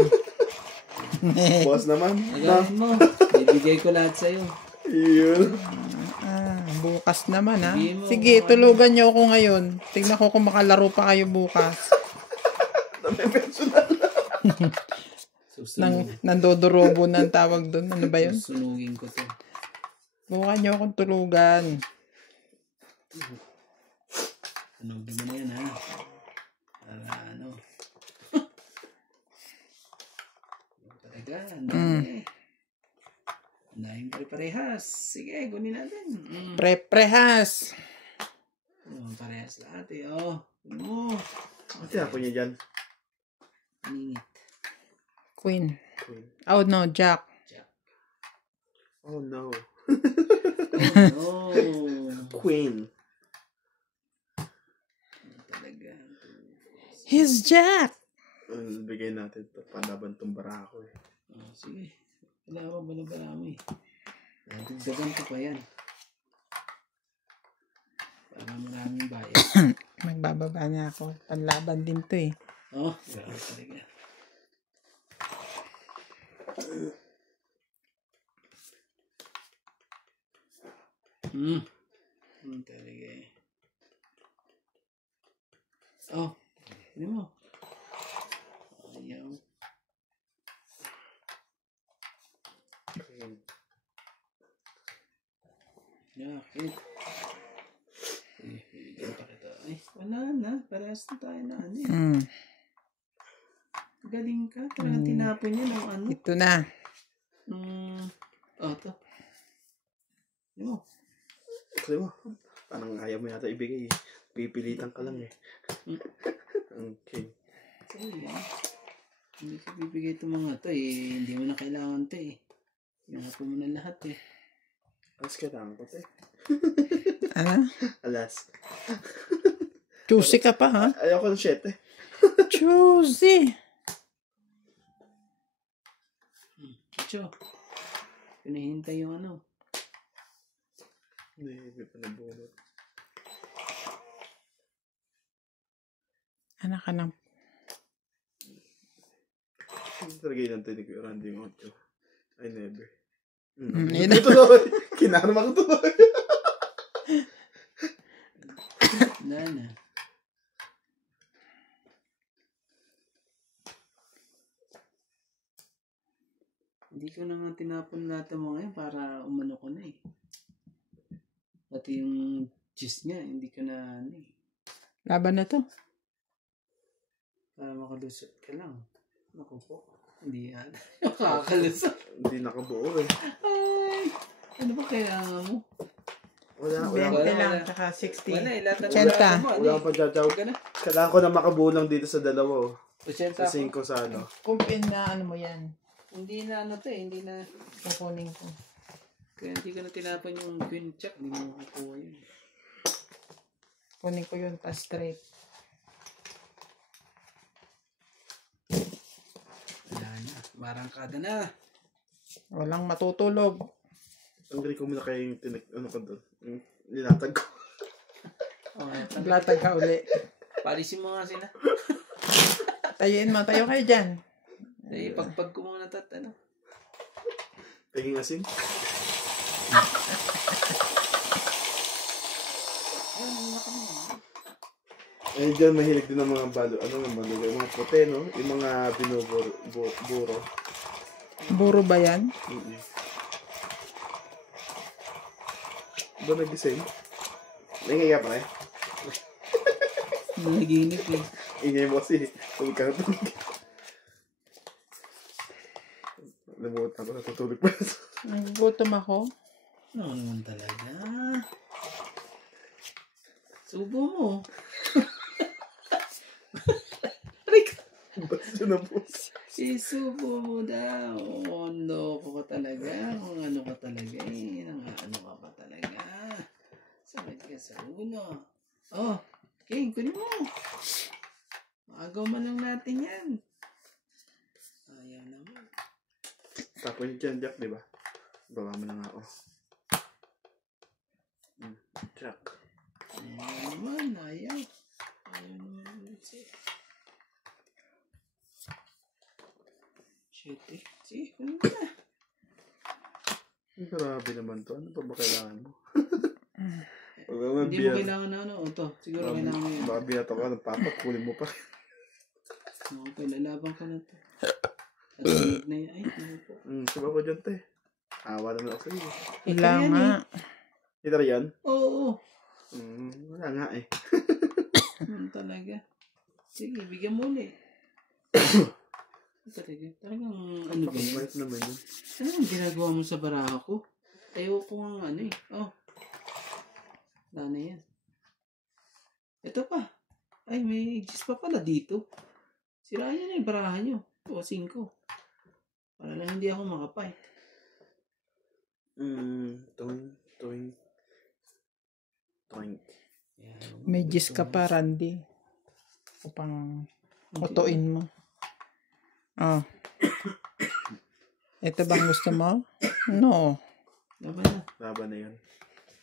Boss naman. Agamit mo. Bibigay ko lahat sa'yo. Yun. Bukas naman ha. Sabihin mo, Sige, tulugan nyo ako ngayon. Tignan ko kung makalaro pa kayo bukas. Personal. Nandodorobo na ang tawag doon. Ano ba yun? Sunugin ko to. Bukan nyo akong tulugan. Sunugin mo na yan ha. Para ano. Talaga, ang dami. Ang daming pare-parehas. Sige, kunin natin. Pre-prehas. Parehas lahat eh. Oh. Ano? Kasi ako niya dyan. Ningit. Queen. Oh no, Jack. Oh no. Oh. Queen. Talaga. He's Jack. Bigay natin ito. Panaban tong barako eh. Oh, sige. Wala ako bala mo eh. Dagdagan ko pa yan. Para maraming bayan. Magbababa na ako. Panlaban din to eh. Oh, grabe talaga. Talaga eh. Oh, hindi mo. Ayaw. Yakit. Bibigyan pa kita. Ay, wala na. Parehas na tayo na ano eh. Galing ka. Talagang tinapon niya ng ano. Ito na. Oh, ito. Hindi mo. Kasi mo. Parang ayaw mo yata ibigay eh. Pipilitan ka lang eh. Okay. Sorry ah. Hindi ko bibigay itong mga ito eh. Hindi mo na kailangan ito eh. Tinapon mo na lahat eh. Alas kailangan ko eh. Ano? Alas. Choosy ka pa ha? Ayoko ng 7. Choosy. Cho. Pinahintay yung ano. Hindi pa nabunod. Anak ka ng... Talaga yun ang tinig ko. Randy yung 8. I never. yun Ito tuloy. Kinarma ko tuloy. Wala na. Hindi ko na nga tinapon lahat ng mga yan para umano ko na eh. Pati yung cheese nga, hindi ko na ano eh. Laban na to. Para makalusot ka lang. Naku po. Hindi yan. Makakalusot. Hindi nakabuo eh. Ay! Ano ba kailangan mo? Wala 20 lang, tsaka 60. Wala eh. Lahat ng 80. lahat mo, ano Wala eh. akong pagjajaw. Huwag ka na. Kailangan ko na makabulang dito sa dalawa oh. 80 Sa ako. 5 sa ano. Kung na ano mo yan, Hindi na ano to eh. Hindi na. kukunin ko. Kaya hindi ko na tinapon yung queen check. Hindi mo kukuha yun. Kunin ko yun, pa straight. Wala na. Marangkada na. Walang matutulog. Tanggalin ko muna kayo yung ano ko doon. Yung nilatag ko. Latag ka uli. Palisin mo nga sila. Tayuin mo, tayo kayo dyan. Eh, pagpag ko muna tat, ano? Tingin asin. Eh, dyan mahilig din ng mga balo. Ano nga balo? Yung mga puti, no? Yung mga binuburo. Buro ba yan? Ba nag-design? Nangingay ka pa eh. Naginip eh. Ingay mo kasi. Tulog ka na tulog. Namutan ko, natutulog pa. Nagutom ako. Ano naman talaga? Subo mo. Basta na po. Isubo mo daw. Loko ka talaga. Kung ano ka talaga eh. Ano ka pa talaga. Sakit ka sa ulo. Oh, King, kunin mo. Agaw man lang natin yan. Ayaw naman. Tapos yung dyan, Jack, di ba? Bawa mo na nga ako. Jack. Ayaw naman, ayaw. Ayaw naman ulit siya. Shit eh. Sige, kunin mo na. Grabe naman to. Ano pa ba kailangan mo? Huwag naman Hindi mo biyat. kailangan na ano. Ito, siguro kailangan mo yun. Baka biyato ka ng papat, kunin mo pa. Okay, lalaban ko na ito. Kasunod na yun. Ay, ano po. Sabaw ko dyan, te. Awa naman ako sa'yo. Ilang nga. Kita rin yan? Oo. Wala nga eh. Talaga. Sige, bigyan mo ulit. Talagang ano ba yun? Pakabait naman yun. Ano ang ginagawa mo sa baraha ko? Ayaw ko nga ano eh. Oh. Wala na yan. Ito pa. Ay, may gis pa pala dito. Sirahan nyo na yung baraha nyo. O, 5. Para lang hindi ako makapay. Toing. May gis ka pa, Randy. Upang utuin mo. Oh. Ito bang gusto mo? No. Laban na. Laban na yun.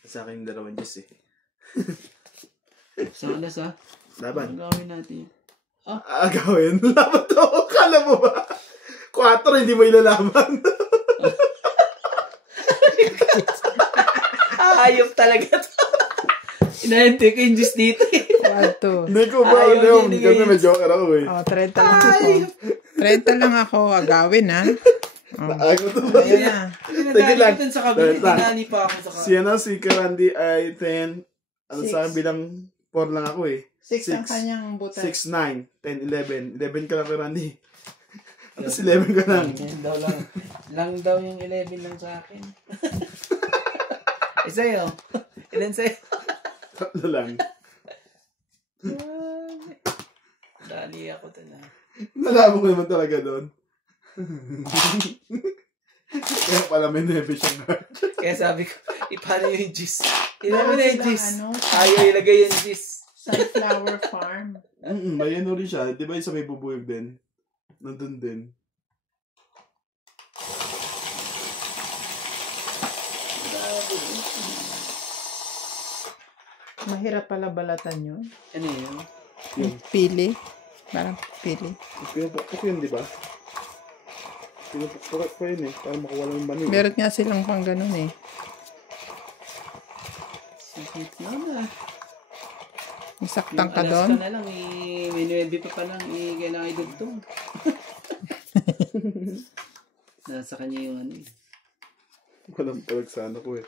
Sa akin yung dalawang Diyos eh. Sa alas ha. Laban. Ang gawin natin yun. Gawin. Laban to. Kala mo ba? 4, hindi mo ilalaban. Ayop talaga to. Inahente ko yung juice dito eh. 4. Hindi ko ba Ayaw alam. din, Kasi guys. may joker ako eh. Oh, 30 lang ako. 30 lang ako. Agawin, ha? Oh. Ayaw to ba? Ayun na. Sige lang. Tinadali sa kabila. Dahil lang. Tinali pa ako sa Si ano, si Karandi ay 10. Ano sa akin 6. bilang 4 lang ako eh. 6 ang 6. kanyang butas. 6, 9, 10, 11. 11 ka lang Karandi. Tapos 11 ka lang. Yan daw lang. Lang daw yung 11 lang sa akin. Sa'yo. Ilan sa'yo? 3 lang. Dali ako to na. Nalaman ko naman talaga doon. Kaya pala may 9 siyang heart. Kaya sabi ko, ipano yung juice? Ilan mo na yung juice? Ano? Ayaw ilagay yung juice. Sunflower Farm. May ano rin siya. Di ba yung sa may bubuyog din? Nandun din. Mahirap pala balatan yun. Ano yun? Pili. Parang pili. Pinupukpuk yun, di ba? Pinupukpuk ko yun eh. Para makuha lang yung mani. Meron nga silang pang ganun eh. Sikit na na. Masaktan Yung ka alas doon. ka na lang, may 9 pa pa lang, kailangan idugtong. Nasa kanya yung ano eh. Walang palag sana ko eh.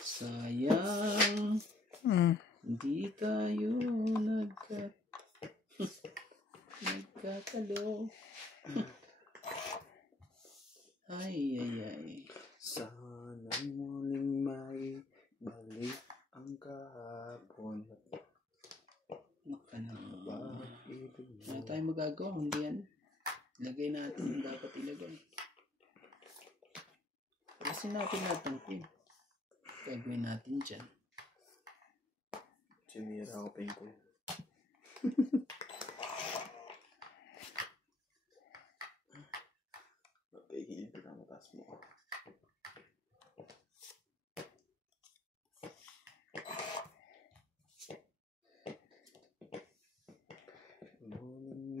Sayang. Hindi tayo nagkatalo. Ay. Sana muling may balik ang kahapon. Wala tayong magagawa, hindi yan. Ilagay natin yung dapat ilagay. Kasi natin natin gagawin natin dyan. Sinira ko pa yung coin. Okay, hindi ko na mataas mo.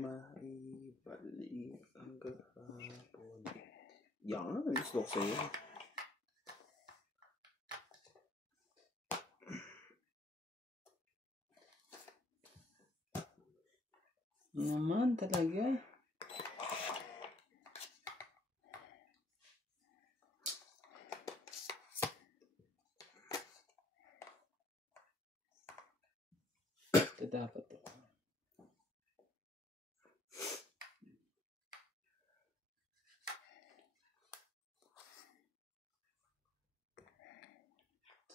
Maibalik ang kahapon. Yan, gusto ko sa'yo. Naman talaga. Ito dapat to.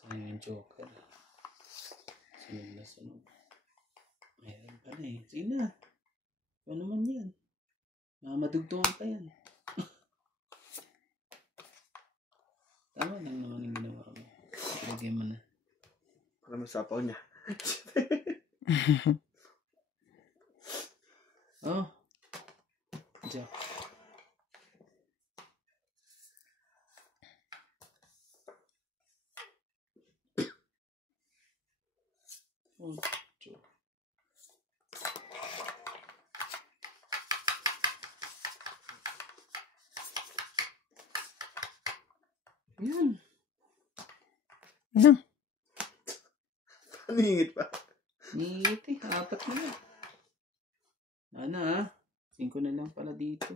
Sayang yung joker. Sunod na sunod. Mayroon pa na eh. Sige na. Ano naman yan? Madugtungan pa yan. Tama lang naman yung ginawa mo. Ilagay mo na. Para masapaw niya. Oh. Diyan. Oh, Diyan. Yan. Ano? Paningit pa. Ningit eh. 4 na lang. Ano ha? 5 na lang pala dito.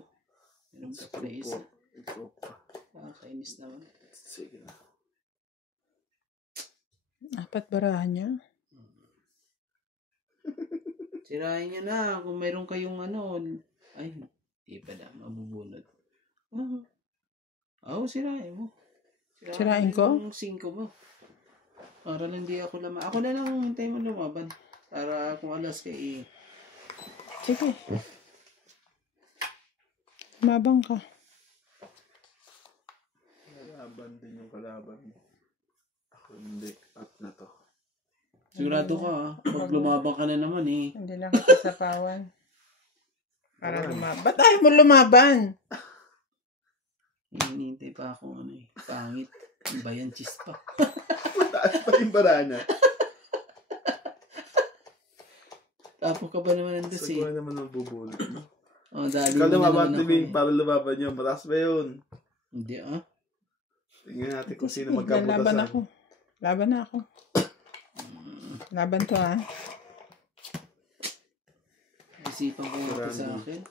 Meron ka pala isa. Ito pa. Kainis naman. Sige na. 4 barahan niya. Sirahin niya na. Kung mayroon kayong ano. Ay, di pala. Mabubunod. Sirahin mo. Sirahin ko? Yung 5 mo. Para lang di ako laman. Ako na lang hintay mo lumaban. Para kung alas kay Sige. Mabang ka. Kalaban din yung kalaban mo. Ako hindi. At na to. Sigurado ka ha. Pag lumabang ka na naman eh. Hindi lang kita sapawan. Para lumaban. Ba't ayaw mo lumaban? Hinihintay pa ako ano eh. Pangit. Iba yan, cheese pa. Mataas pa yung barana. Tapo ka ba naman nandun Sagwa naman ang bubulot mo. Dali Ikaw mo na lumaban, naman ako Tibing, eh. para lumaban yun. Mataas ba yun? Hindi Tingnan natin kung sino Sige, magkabutasan. laban ako. Laban na ako. Laban to ha. Isipan ko ito sa akin.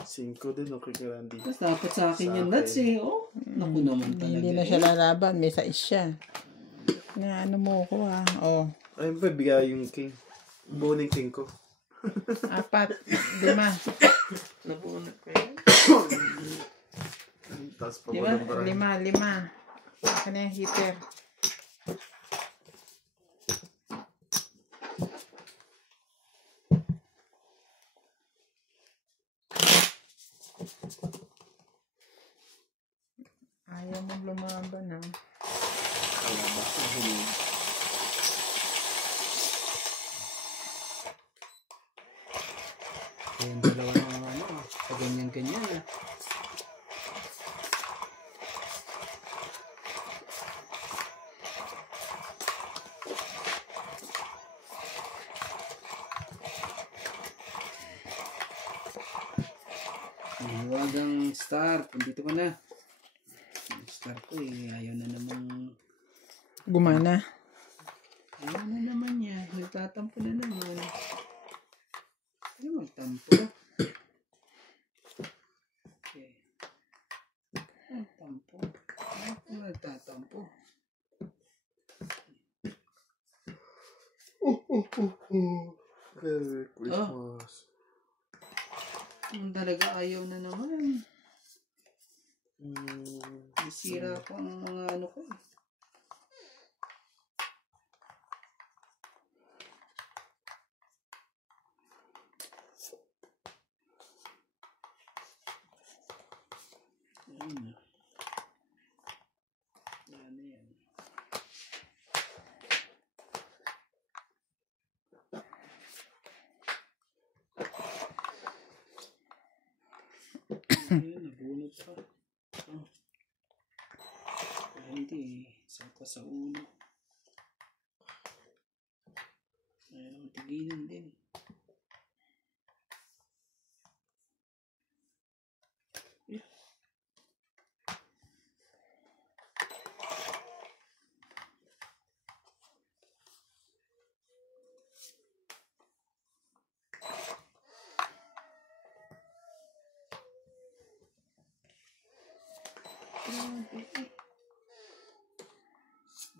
5 din, okay ka Randy. Tapos dapat sa akin Sa yung akin. nuts eh. Naku naman talaga. Hindi na siya lalaban. May 6 siya. Na ano mo ko ha. Ayun pa, bigay yung king. Buning king ko. 4, 5. Nabunod ko yan. Tapos pa Diba? walang barana. 5. Akin na yung heater. Ayaw mong lumaban ha. Yung dalawa ng ano. Sa ganyan-ganyan ah. Huwagang start. Dito ka na. Start ko eh. Ayaw na namang... Gumana. Ayaw na namang Magtatampo na naman. Ano magtampo? Okay. Magtampo. Ano nagtatampo? Merry Christmas. Talaga ayaw na naman. Nasira ko ang mga ano ko eh. Ayun na. Wala na yan. Ayun, nabunod pa. Oh. Hindi eh. Saka sa ulo. Ayun, tigilan din. Yeah.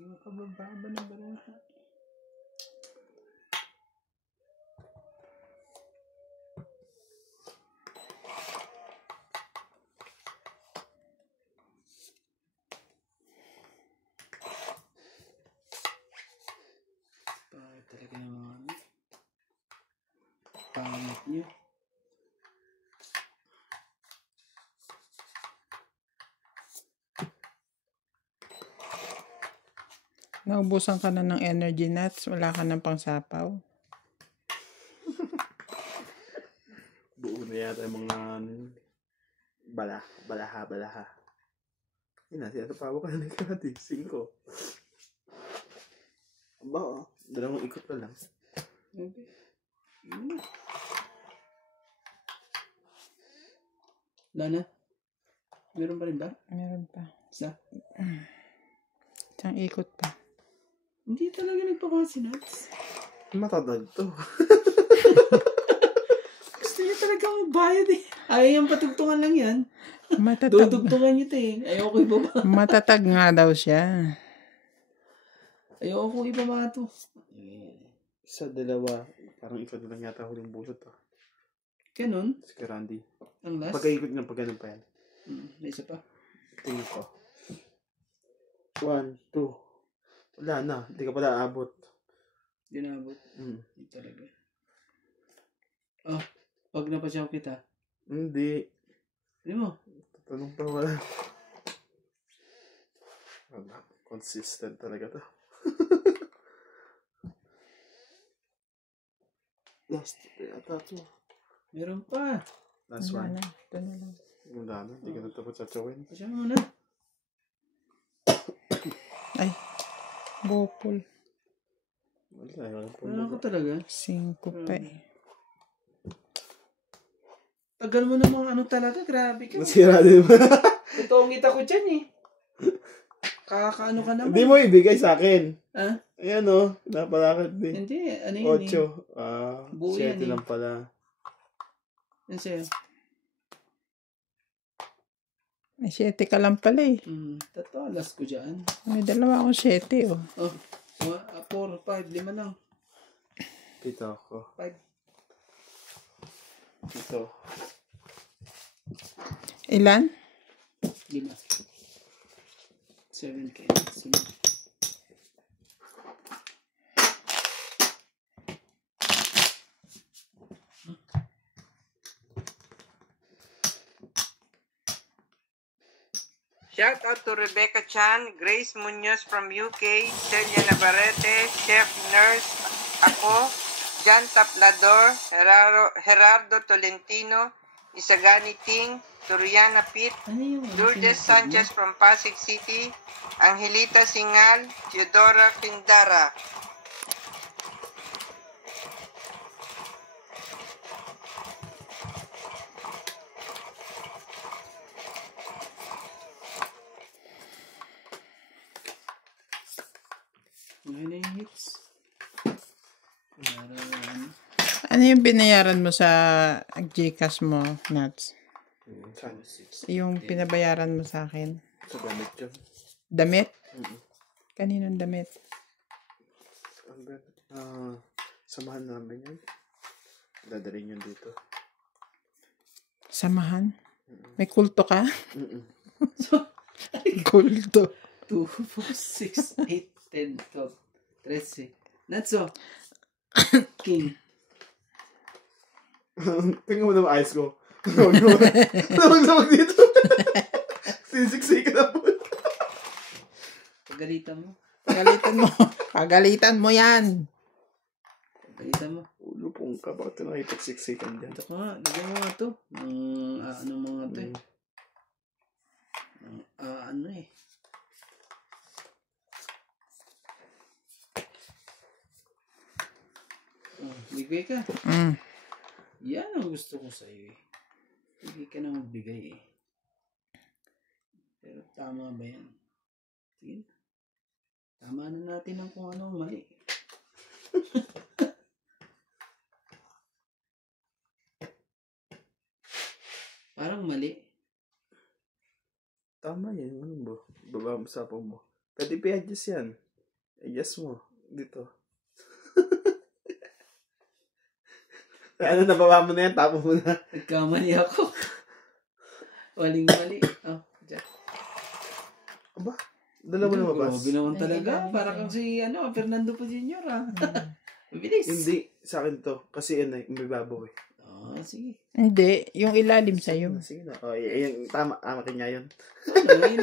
Hindi makabababa ng baraha. Pangit talaga ng mga ano. Pangit nyo. Naubusan ka na ng energy nuts. Wala ka ng pangsapaw. Buo na yata yung mga balaha. Yun na, sinatapawa ka na ni Kati. 5. Aba, oh. 2 ikot pa lang. Okay. Wala na? Meron pa rin ba? Meron pa. Isa? Isang ikot pa. Hindi talaga nagpapakasinats. Matadag to. Gusto niya talaga magbayad eh. Ayaw yung patugtungan lang yan. Matatag. Dudugtungan niyo ito eh. Ayaw ko ibaba. Matatag nga daw siya. Ayaw ko ibaba ito. Isa, 2. Parang ikaw na lang yata huling bulot. Ganun? Si Randy. Ang last? Pagkaikot nga, pag ganun pa yan. May isa pa. Tingin ko. 1, 2. Wala na. Hindi ka pala aabot. Hindi naabot. Hindi talaga. Pag napasyaw kita. Hindi. Hindi mo. Tanong pa wala. Wala. Consistent talaga to. Last yata to. Meron pa. Last Wala one. na. Ito na lang. Wala na. Hindi ka na tapos satsawin. Pasyaw mo na. Ay. Bopol. Wala po. Wala ko talaga. 5 pa eh. Tagal mo ng mga ano talaga. Grabe ka. Nasira din mo. Totoong kita ko dyan eh. Kakaano ka naman. Hindi mo ibigay sa akin. Ha? Ayan o. Napalakad din. Hindi. Ano yun 8. Buo 7 yan eh. lang pala. Yan sa'yo. May 7 ka lang pala eh. Tatalas ko dyan. May 2 akong 7 oh. 4, 5, 5 lang. 7 ako. 5. Ito. Ilan? 5. 7 kayo. Sunod. Shout out to Rebecca Chan, Grace Munoz from UK, Celia Navarrete, Chef Nurse Ako, Jan Taplador, Gerardo Tolentino, Isagani Ting, Turiana Pit, Ano yung Lourdes Sanchez from Pasig City, Angelita Singal, Teodora Quindara. Ano yung hits? Ano yung binayaran mo sa Gcash mo, Nats? Saan? Yung pinabayaran mo sa akin? Sa gamit yun. Damit? Mm-mm. Kaninong damit? Ang gamit. Samahan namin yun. Dadalhin yun dito. Samahan? May kulto ka? Mm-mm. Kulto. 2, 4, 6, 8, 10, 12, 13. Natso. King. Tingnan mo naman ayos ko. Huwag dito. Sisiksik ka na po. Pagalitan mo. Pagalitan mo yan. Pagalitan mo. Ulo pong ka. Bakit nakipagsiksikan dyan? Ito ko nga. Lagyan mo nga to. Ano mga to eh. Ano eh. Bigay ka. Yan ang gusto ko sa'yo eh. Bigay ka na magbigay eh. Pero tama ba yan? Sige. Tama na natin ang kung ano mali. Parang mali. Tama yan. Ano mo? Baba mo sa mo. Pwede pa-adjust yan. Adjust mo. Dito. Ano, nababa mo na yan. Tapo mo na. Nagkamali ako. Waling mali. Oh, dyan. Aba, dalawa na mabas. Grabe naman talaga. Para kang si Fernando po Jr. Mabilis. Hindi, sa akin to. Kasi may babaw eh. Sige. Hindi, yung ilalim sa'yo. Sige na. Yung tama. Akin niya yun.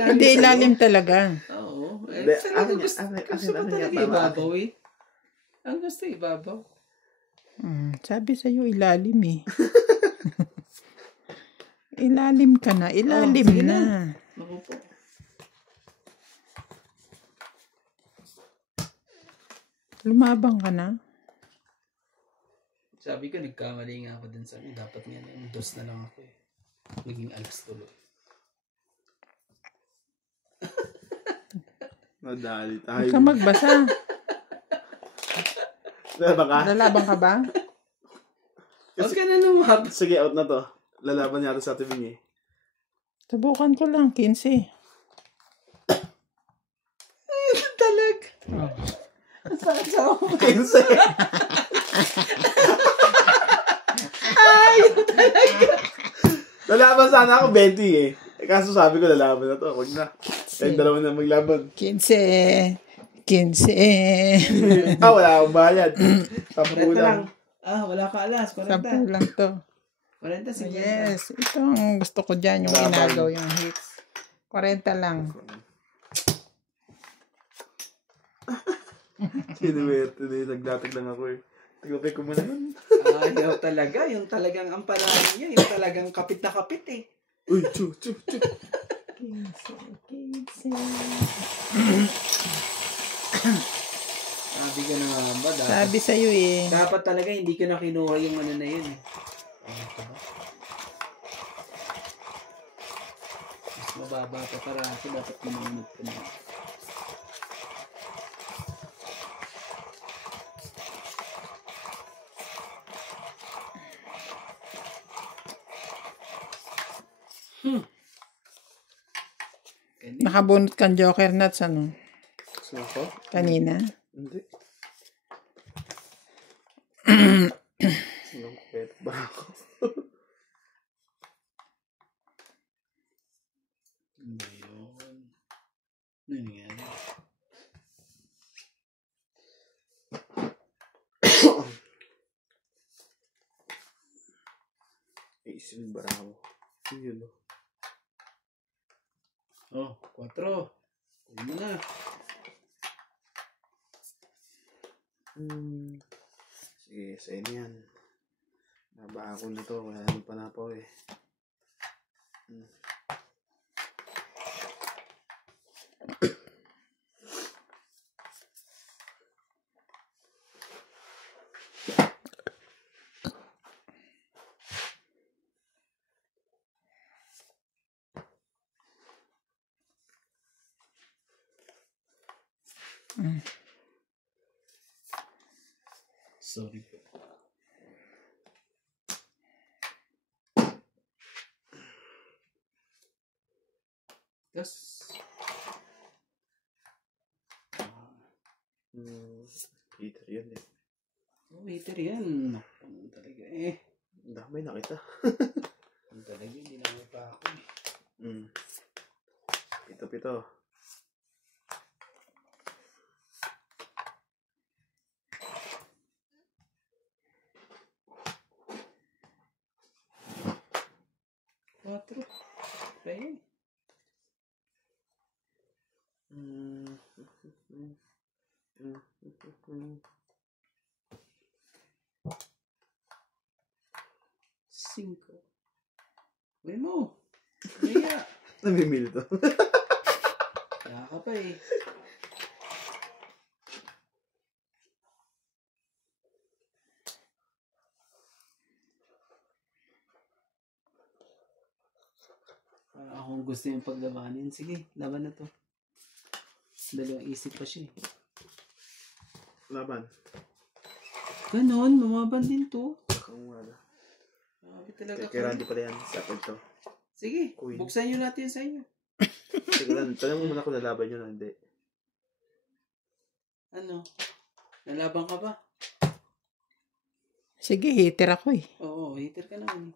Hindi, ilalim talaga. Oo. Hindi, Gusto ko talaga ibabaw eh. Ang gusto ibabaw. Sabi sa'yo, ilalim eh. Ilalim ka na. Ilalim sige na. Naku po. Lumabang ka na. Sabi ko, nagkamali nga ako din sa akin. Dapat nga na, dos na lang ako eh. Maging alas tuloy. Madali tayo. Huwag ka magbasa. Lalaban ka? Lalaban ka ba? Huwag ka na lumab. Sige, out na to. Lalaban yata sa tibing eh. Subukan ko lang, 15. Ayun talag. Ang sakit sa ako. 15. Lalaban sana ako 20 eh. Kaso sabi ko lalaban na to. Huwag na. Kaya dalawa na maglaban. 15. 15. Wala akong bayad. 10 40 lang. lang. Wala ka alas. 40. 10 lang to. 40, 50. Yes. Ito ang gusto ko dyan. Yung inagaw, yung hits. 40 lang. Sinuwerte na yun. Naglatag lang ako eh. Tigopay ko muna yun. Ayaw talaga. Yung talagang ampalahan niya. Yung talagang kapit na kapit eh. Uy, chu. 15. Sabi ko na ba? Sabi sa'yo eh. Dapat talaga hindi ko na kinuha yung ano na yun eh. Ito ba? Mas mababa pa para ako. Dapat kumanod ko na. Nakabunot kang Joker Nuts, ano? Saan ako? Kanina. Hindi. Sinong kwet ba ako? Ngayon. Ano nangyari? Isin ba ako? Yun o. Oh, 4. Uwi mo na. Sige, sa inyo yan. Naba ako na to. Wala naman pa na po eh. Sorry po. Tapos, Heater yun eh. waiter yan. Naku, talaga eh. Ang dami nakita. Ang talaga, hindi na pa ako eh. Pito. Quatro. Kaya. Cinco. Uy mo. Kaya. Namimili to. Kaya ka pa eh. Kung gusto yung paglabanin, sige, laban na to. Dalawang isip pa siya eh. Laban. Ganon, lumaban din to. Kung wala. Grabe talaga Kaya Randy pala yan. Sapag to. Sige, Queen. buksan nyo natin sa inyo. Sige lang. Tanong mo muna kung nalaban yun. Hindi. Ano? Nalaban ka ba? Sige, hater ako eh. Oo, hater ka naman.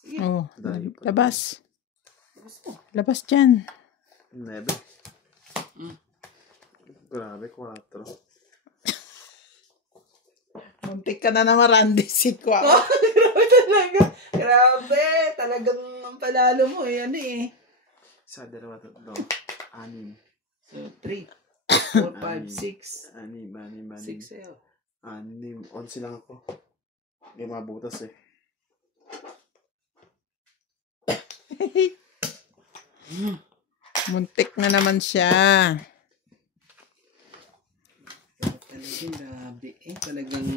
Sige, Oh, Dahil pa. labas. labas mo. Labas dyan. 9. Grabe, 4. Muntik ka na naman, Randy. Siko ako. Grabe talaga. Grabe. Talagang ang palalo mo eh. Ano eh. Isa, 2, 3. 6. So, 3, 4, 5, 6. 6 sa'yo. 6. 11 lang ako. May mga butas eh. Muntik na naman siya. Talagang grabe eh. Talagang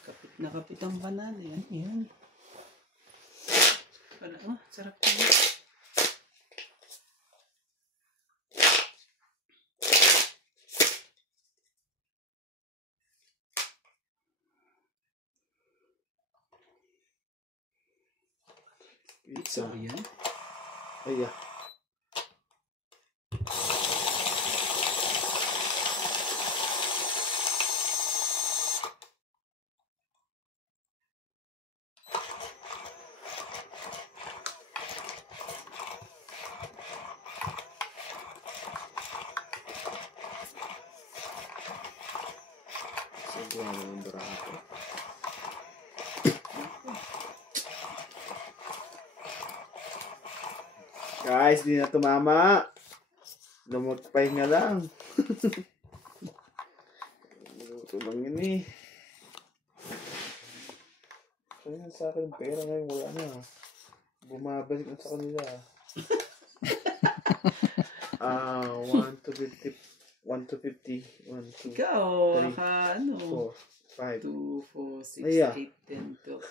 kapit na kapit ang banana. Yan, yan. Parang, sarap na. Pizza. So, yan. Ay, yeah. Siguro naman barako. Guys, di na tumama. Lumagpahinga lang. Ito lang yun eh. Kaya sa akin pera ngayon wala na. Bumabalik na sa kanila. 1 to 50. 1 to 50. 1 to Ikaw, 3, naka ano? 4, 5. 2, 4, 6, Ay, ah. 8, 10, 12,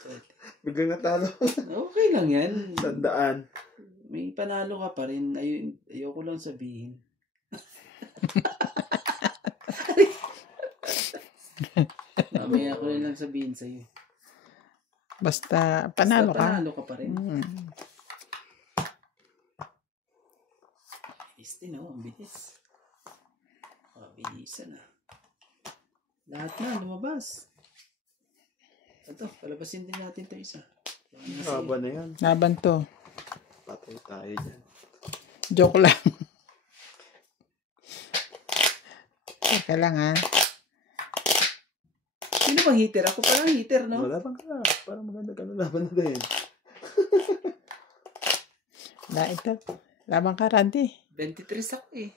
13. Biglang natalo. Okay lang yan. 100. May panalo ka pa rin. Ayoko lang sabihin. Mamaya ko lang sabihin sa'yo. Basta panalo ka. Panalo ka pa rin. Bilis din oh. Ang bilis. Bilisan na. Lahat na. Lumabas. Ito. Palabasin din natin ito isa. Haba na yan. Laban to. Patay tayo dyan. Joke lang. Teka lang ha. Sino bang hitter? Ako parang hitter, no? Wala bang ka? Parang maganda ka na laban na din. Ito. Laban ka, Randy. 23 ako eh.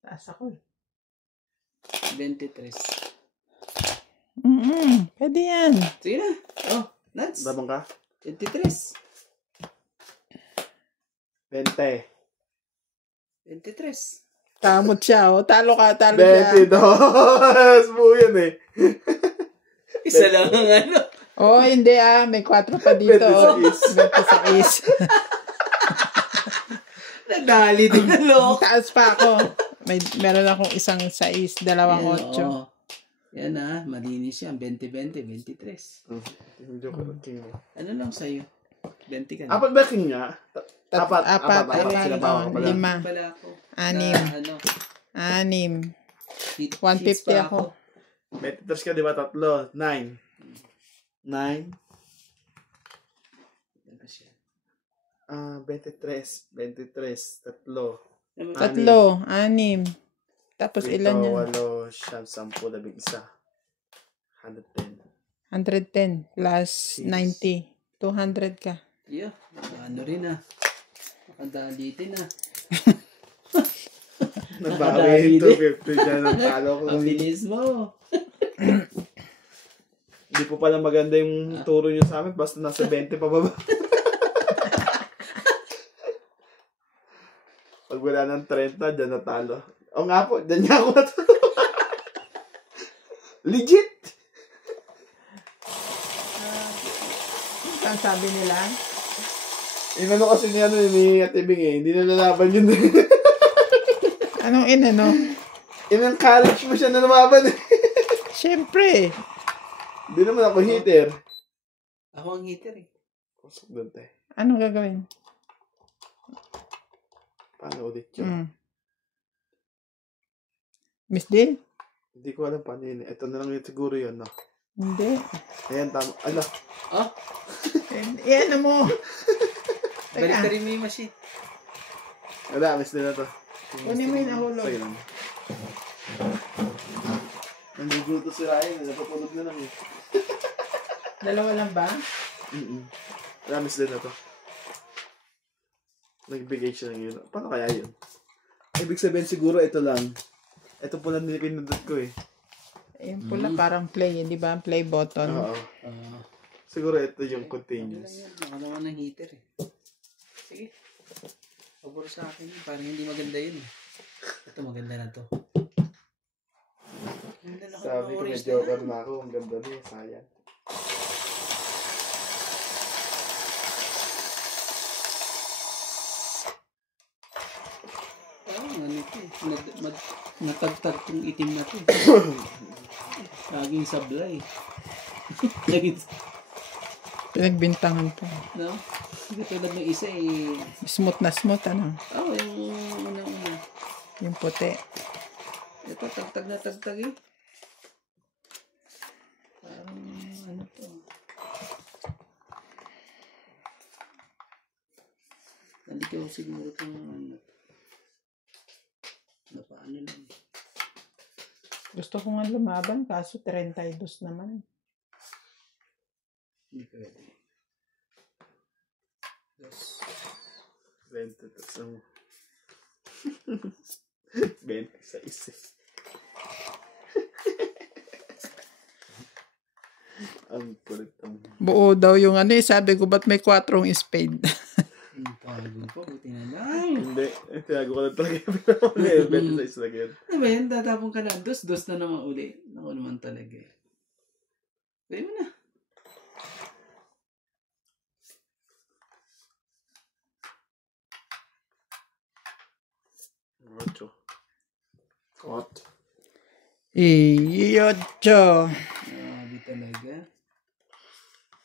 Taas ako eh. 23. Pwede yan. Sige na. Oh, Lance. Laban ka? 23. 20. 23. Tamot siya, oh. Talo ka, talo siya. 22. Buo yan eh. Isa lang ang ano. Oh, hindi ah. May 4 pa dito. 26. Nadali din na loko. Taas pa ako. Meron akong isang 6, 2, 8. Oo. Yan ah. Malinis yan. 20, 20, 23. Joke lang. Ano lang sa'yo? 20 ka na. Apat ba king nga? Apat. Sila ba ako pala? 5, Pala ako. 6, Na, ano, 6. cheats 150 pa ako. 23 ka, di ba? 3. 9. 9. Yan na siya. 23. 3. 3, 6. Tapos ilan yan? 8, 10, 10, 11. 110. 110 plus 90. 200 ka. Yeah, ano rin ah. Nakadalitin ah. Nagbawi 250 dyan ang talo ko. Ang bilis mo. Hindi po pala maganda yung turo nyo sa amin. Basta nasa 20 pababa. Pag wala ng 30, dyan natalo. O nga po, dyan niya ako natalo. Legit! Ang sabi nila? Inano kasi ni Ate Bing eh. Hindi na lalaban yun. Anong inano? In-encourage mo siya na lumaban eh. Siyempre. Hindi naman ako hitter. Ako ang hitter eh. Pasok doon tayo. Anong gagawin? Paano ulit yun? Miss Deal? Hindi ko alam paano yun. Ito na lang yun siguro yun, no? Hindi. Ayan, tama. Ala. Oh, Ano mo? balik Teka. rin mo yung machine. Wala, miss na to. Kunin mo yung nahulog. Sige lang. Nandiguto si Ryan. Napapulog na lang eh. Dalawa lang ba? Wala, miss na to. Nagbigay siya ng yun. Paano kaya yun? Ibig sabihin siguro ito lang. Ito po lang pinindot ko eh. Yung pula parang play, di ba? Play button. Oo. Siguro ito yung continuous. Nakalaman ng heater eh. Sige. Pabor sa akin yun. Parang hindi maganda yun eh. Ito maganda na to. Sabi ko may joker na ako. Ang ganda niya. Sayang. Ano ito eh. Natagtag tong itim na to. Laging sablay. Laging Pinagbintangan to. no? Hindi tulad ng isa eh. Smooth na smooth, ano? Oh, yung una-una. Yung puti. Ito, tagtag na tagtag eh. Parang ano to. Naligaw siguro itong ano. Napaano lang. Gusto ko nga lumaban, kaso 32 naman. Hindi pwede. Yes. 20 tapos ang 26 eh. Ang kulit ang Buo daw yung ano eh. Sabi ko, ba't may 4 spade? Tago pa, buti na lang. hindi. Tinago ko lang talaga yung 26 lang yun. Ano ba yan? Tatapong ka lang. Dos na naman uli. Ako naman talaga eh. Pwede mo na. Ocho. What? Iyocho. Grabe talaga.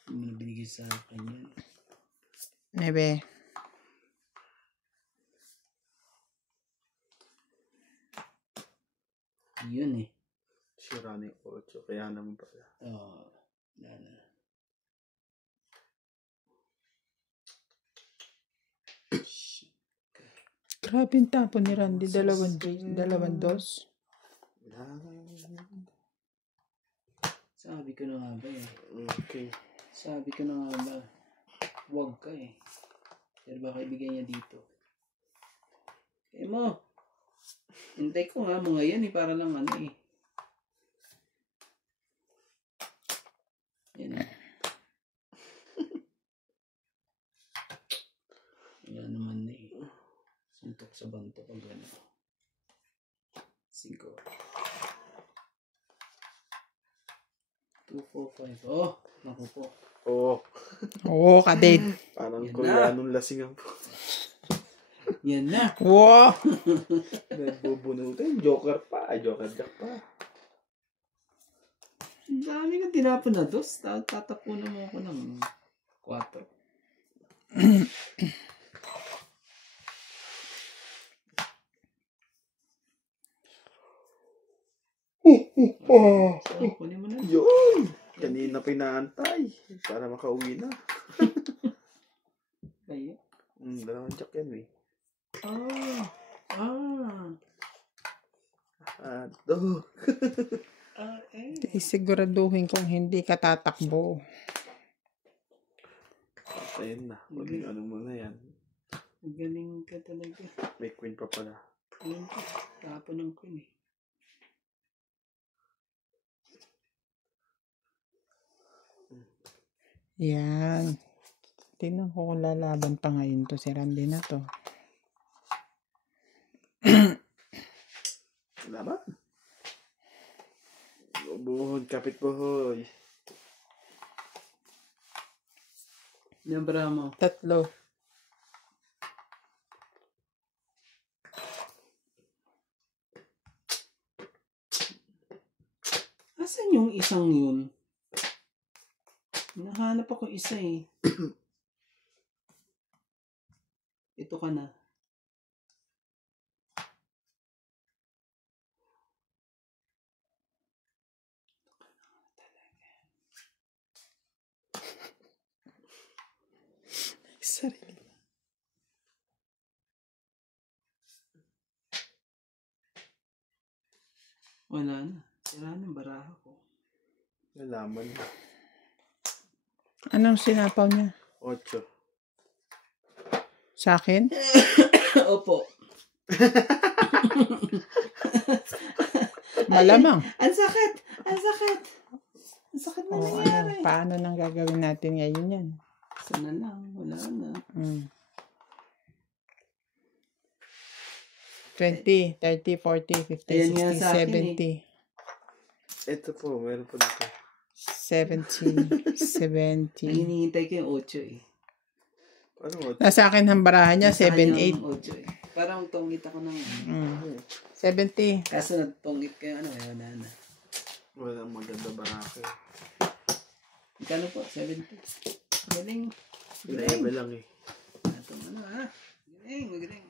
Hindi mo na binigay sa akin yan. Nebe. Yun eh. Si running 8. Kaya naman pala. Oh, wala na. Grabe yung tapo ni Randy. Dalawang dos. Sabi ko na nga ba eh. Okay. Sabi ko na nga ba. Huwag ka eh. Pero baka ibigay niya dito. Eh mo. Hintay ko nga mga yan eh. Para lang ano eh. Yan eh. Yan naman eh. Suntok sa banto pag ano. 5. 2, 4, 5. Oh, naku po. Oo. Oo, kadate. Parang Yan Koreanong lasing ang Yan na. Wow. nagbubunutin. Joker pa. Ay, Joker Jack pa. Ang dami kang tinapon na dos. Tatapunan mo ako ng 4. So, kunin mo na. Yun! Kanina pinaantay. Para makauwi na. Kaya. Dalawang jack yan eh. Ato. Siguraduhin kong hindi ka tatakbo. Ayun na. Huling ano mo na yan. Galing ka talaga. May queen pa pala. Ayun ka. Tapon ng queen eh. Yan. Tingnan ko kung lalaban pa ngayon to si Randy na to. Laban. Buhod, kapit buhoy. Nabra mo. 3. Asan yung isang yun? Nahanap ako isa eh. Ito ka na. Sarili. Wala na. Sira na yung baraha ko. Nalaman na. Anong sinapaw niya? 8. Sa akin? Opo. Malamang. Ang sakit! Ang sakit! Ang sakit na nangyari. Paano nang gagawin natin ngayon yan? Sana lang. Wala na. 20, 30, 40, 50, Ayan nga 60, sa akin 70. Ito po, meron po dito. 70, 70. Ang hinihintay ko yung 8 eh. Ano 8? Nasa akin ang barahan niya, Nasa 7, kanya 8. ang 8 eh. Parang tungit ako ng 70. Kaso nagtungit kayo wala na. Walang maganda barako. Ikano po? 70. Galing. Level lang eh. Itong Galing, magaling.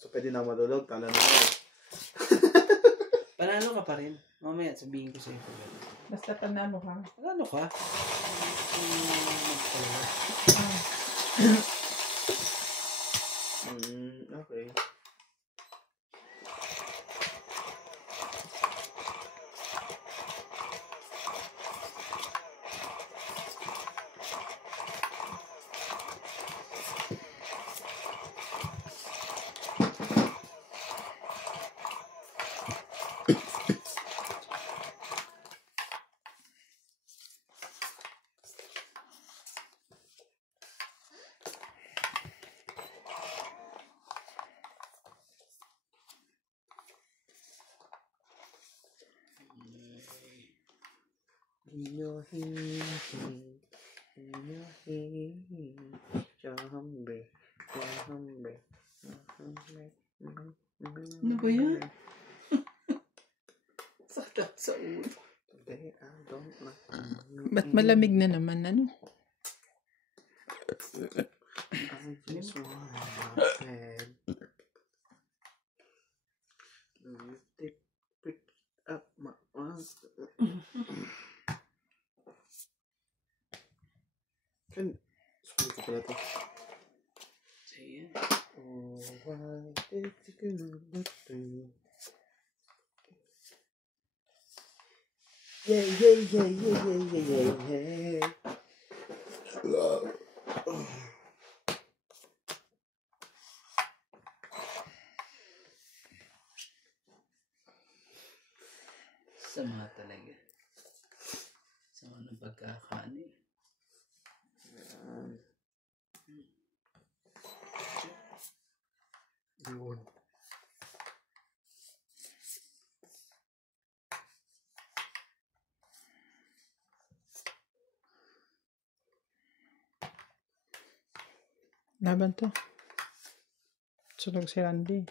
So, pwede na matulog. Tala na ako. Panalo ka pa rin. Mamaya sabihin ko sa'yo. Basta panalo ka. Panalo ka? Okay. Ano ba yan? Sakit sa ulo. Ba't malamig na naman, ano? I just wanna head. Pick up my kan sulit ko pala to. Sige. Oh, why did you go to yeah. Sama talaga. Sama ng pagkakani. Yun. Laban to. Sunog si Randy.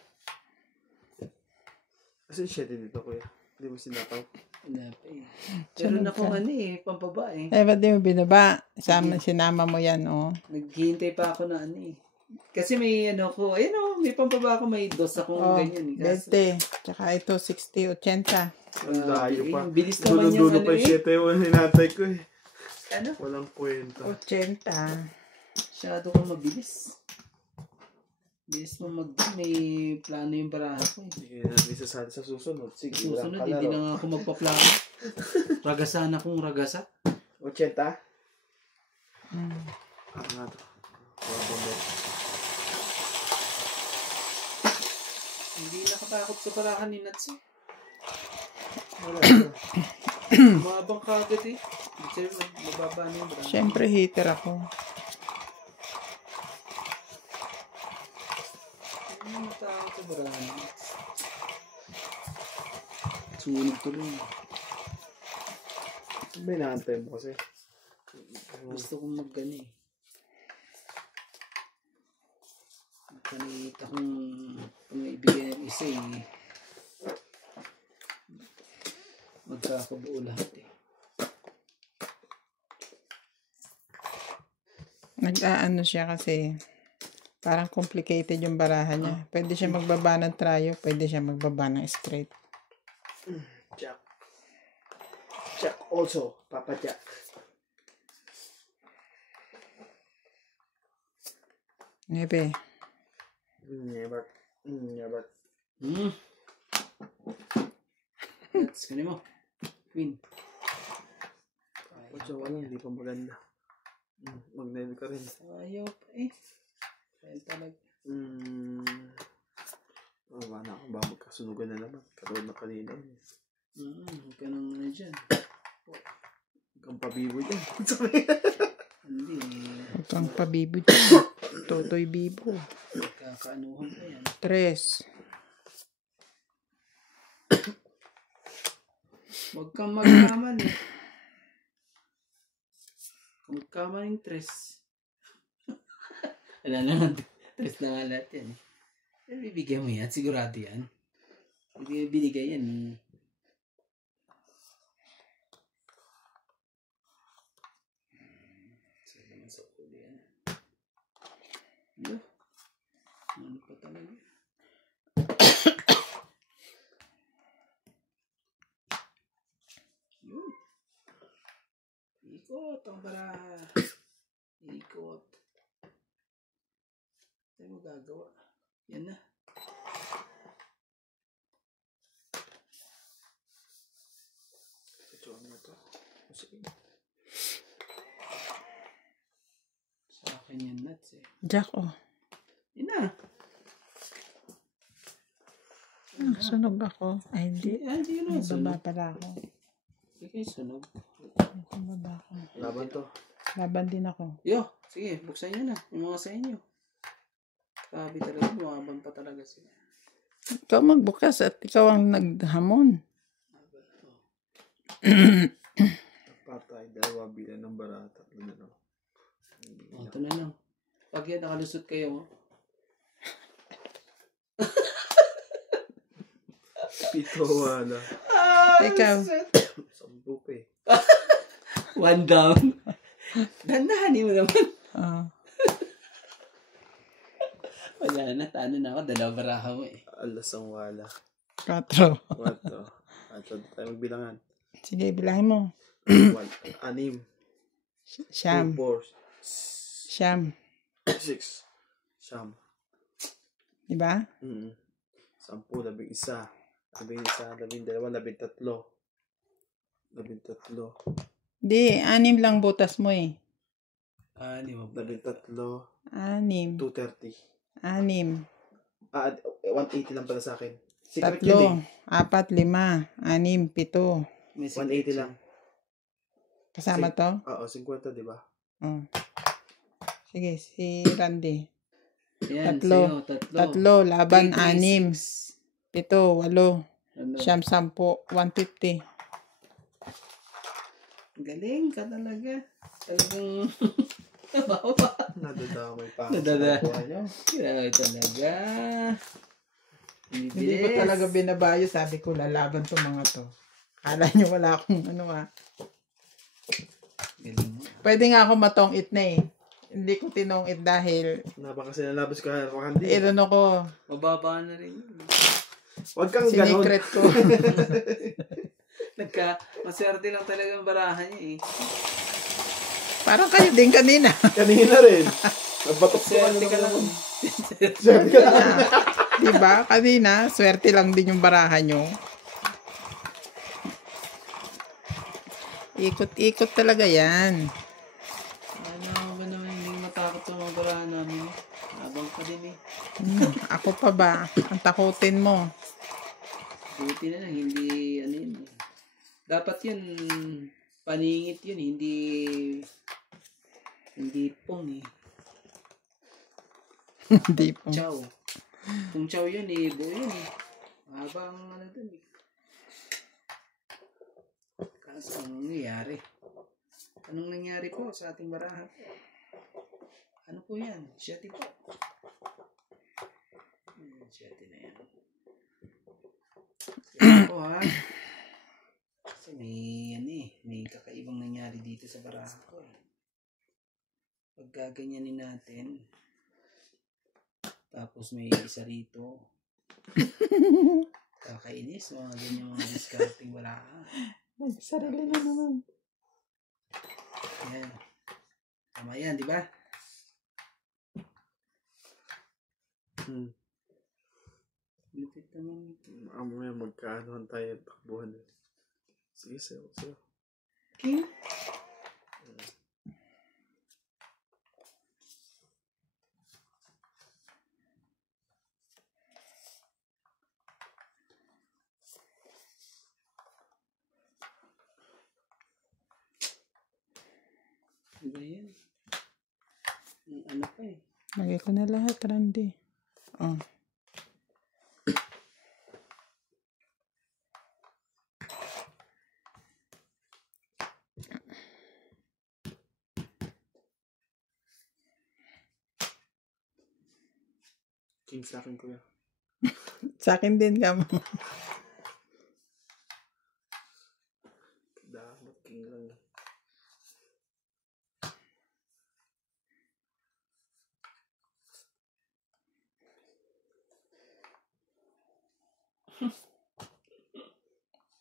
Kasi siya dito kuya. Hindi mo sinapaw. Wala pa eh. Pero na kung ano eh, pampaba eh. Eh, ba't di mo binaba? Sinama mo yan, oh. Naghihintay pa ako na ano eh. Kasi may ano ko, ayun oh, may pampaba ako, may dos akong Oh, ganyan. 20. Tsaka ito, 60, 80. Ang layo pa. Bilis naman yung Dulo ano pa eh. yung 7 yung hinatay ko eh. Ano? Walang kwenta. 80. Masyado kang mabilis. Bilis mo may plano yung baraha ko eh. Hindi na natin sasali sa susunod. Sige, Susunod, walang hindi kalaro. na nga ako magpaplano. Ragasan akong ragasa. 80? Mm. Ano nga to? Wala bang bet? Hindi nakatakot sa barahan ni Nats eh. Wala na. Mabang kagad eh. Hindi sa'yo mababa na yung baraha. Siyempre, hater ako. Hindi natakot sa barahan ni Nats. Sunog tuloy. May naantay mo kasi. Gusto kong mag-gani eh. Kanita kong ibigay ng isa eh. Magkakabuo lahat eh. Nag-aano siya kasi parang complicated yung barahan niya. Pwede siya magbaba ng trio, pwede siya magbaba ng straight. Jack. Jack also. Papa Jack. Nebe. Never. Never. That's ganun mo. Queen. Ocho, wala. Hindi pa maganda. Mag-9 ka rin. Ayaw pa eh. Kaya talaga. Wala na ako ba magkasunugan na naman. Katulad na kanina. Huwag ka nang ano dyan. Huwag kang pabibo dyan. Hindi. Huwag kang pabibo dyan. Totoy bibo. Kakaanuhan pa yan. 3. Huwag kang magkaman eh. Kung magkaman yung tres. Wala na. Tres na nga lahat yan eh. Bibigyan mo yan. Sigurado yan. Hindi binigay yan. Saan naman sa ulo yan? Ano pa talaga? Yun. Ikot ang baraha. Ikot. Ano mo gagawa? Yan na. Ito ano to? Sige. Sa akin yan nuts eh. Jack, oh. Yan na. Sunog ako. Ay, hindi. Hindi yun ang Baba sunog. pala ako. Hindi kayo sunog. Baba ako. Laban to. Laban din ako. Yo, sige, buksan nyo na. Yung mga sa inyo. Grabe talaga. Lumaban pa talaga sila. Ikaw magbukas at ikaw ang naghamon. Patay. Dalawa bilang ng barata. Ano? Ito na lang. Pag yan, nakalusot kayo. Pito wala. Ikaw. 10 pa eh. One down. Dandahanin mo naman. Wala na, tano na ako. Dalawa baraha mo eh. Alas ang wala. 4. What to? Ato tayo magbilangan. Sige, bilangin mo. 1, 6, Siyam. 4, Siyam. 6. Siyam. Diba? 10, 11, 12, 13. 13. Di, 6 lang butas mo eh. Di mo. 13. 6. 230. 6. 180 lang pala sa akin. Secret 3, yun 4, 5, 6, 7. May 180 lang. Kasama to? Oo, 50, di ba? Oh. Sige, si Randy. Yan, Tatlo. sa'yo, 3, laban 3, 6, 7, 8, Ano? Siyam, 10, 150. Galing ka talaga. Talagang... Nadadamay pa. Nadada. Nakuha niyo. Grabe talaga. Hindi ko talaga binabayo. Sabi ko, lalaban to mga to. Kala nyo wala akong ano Galing mo. Pwede nga ako matong-it na eh. Hindi ko tinong-it dahil Naba kasi nalabas ka hindi. ano ko, Mababa na rin yun. Huwag kang ganon. sinikret ko. Maswerte lang talaga ang barahan niya eh. Parang kayo din kanina. Kanina rin. Nagbatok ko Swerte ka lang. Swerte ka lang. Diba? Kanina, swerte lang din yung barahan nyo. Ikot-ikot talaga yan. Ano ba naman hindi matakot ang mga barahan namin? Abang pa din eh. Ako pa ba? Ang takutin mo. Buti na lang, hindi ano yun. Dapat yun, paningit yun, hindi pong eh. Hindi po. Chow. Kung chow yun eh, buo yun eh. Habang ano dun eh. Kaso anong nangyari? Anong nangyari po sa ating barahan? Ano po yan? Siyete po. Siyete na yan. Siyete po ha. Kasi may kakaibang nangyari dito sa barahan ko eh. Pag gaganyanin natin, tapos may isa rito. Kakainis, mga ganyan mga discarding barahan. Sarili na naman. Yan. Tama yan, di ba? Lupit naman ito. Mamaya magkaanohan tayo takbuhan. Sige, sayo. King? Diba yan? Ano pa eh? Lagay ko na lahat, Randy. Oh. King sa akin, kuya. Sa akin din ka mo. Dapat king lang.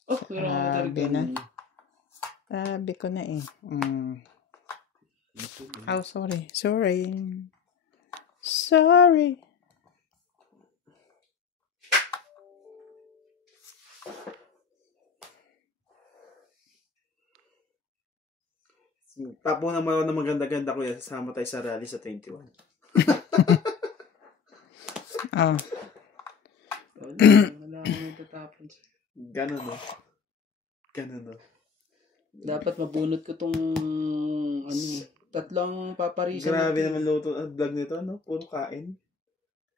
Oh, meron ako talaga. na. Sabi ko na eh. Oh, sorry. Sorry. Tapo naman na maganda-ganda, kuya. Sasama tayo sa rally sa 21. Oh. Wala akong natatapon. Ganon, no? Dapat mabunot ko tong tatlong paparisan. Grabe naman luto ang vlog nito, no? Puro kain.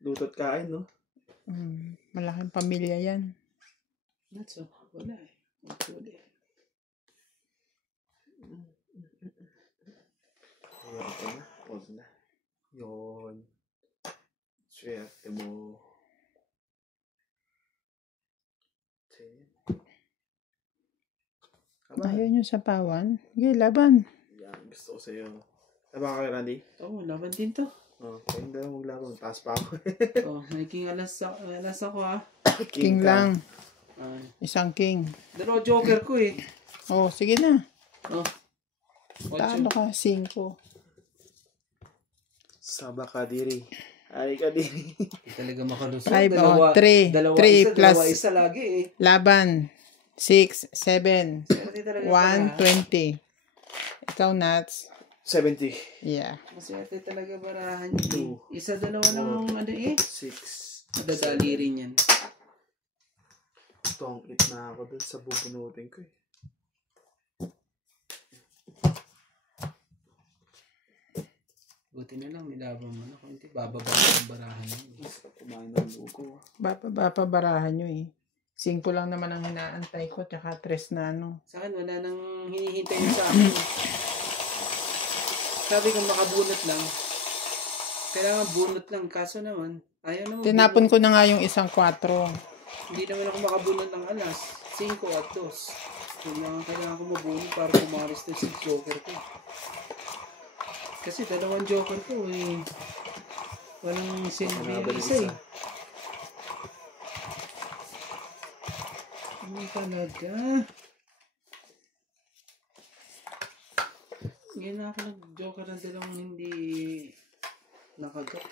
Luto't kain, no? Malaking pamilya yan. Not so. Wala eh. Wala eh. Pause na. Yun. Swerte mo. Ayaw nyo sa pawan? Okay, laban. Yan, gusto ko sa'yo. Laban ka, Randy? Oo, laban din to. Kayong dalawa maglaban. Taas pa ako. May king alas ako ha. King lang. Ah, Isang king. dalawa joker ko eh. Oh, sige na. Oh. Talo ka, 5. Saba ka, diri. Ay ka, diri. Talaga makalusot. 5, 3. 3 plus Dalawa isa lagi eh. laban. 6, 7. Swerte talaga 1, 20. Ikaw, Nats. 70. Yeah. Maswerte talaga barahan niyo eh. Isa dalawa lang ano eh. 6. Madadali rin yan. Tong-it na ako dun sa bubunutin ko eh. Buti na lang nilaban mo na. Kung hindi, bababa ang barahan niyo. Kumain ng luko. Bapa barahan nyo eh. 5 lang naman ang hinaantay ko, tsaka 3 na ano. Sa akin, wala nang hinihintay sa akin. Sabi ko makabunot lang. Kailangan bunot lang. Kaso naman, Ayaw naman. Tinapon ko na nga yung isang 4. Hindi naman ako makabunot ng alas. 5 at 2. Kailangan ko mabunot para kumaris na si joker ko. Kasi 2 joker ko eh. Walang silbi yung isa eh. Ano talaga? Ngayon na ako nag-joker ng 2 hindi nakagat.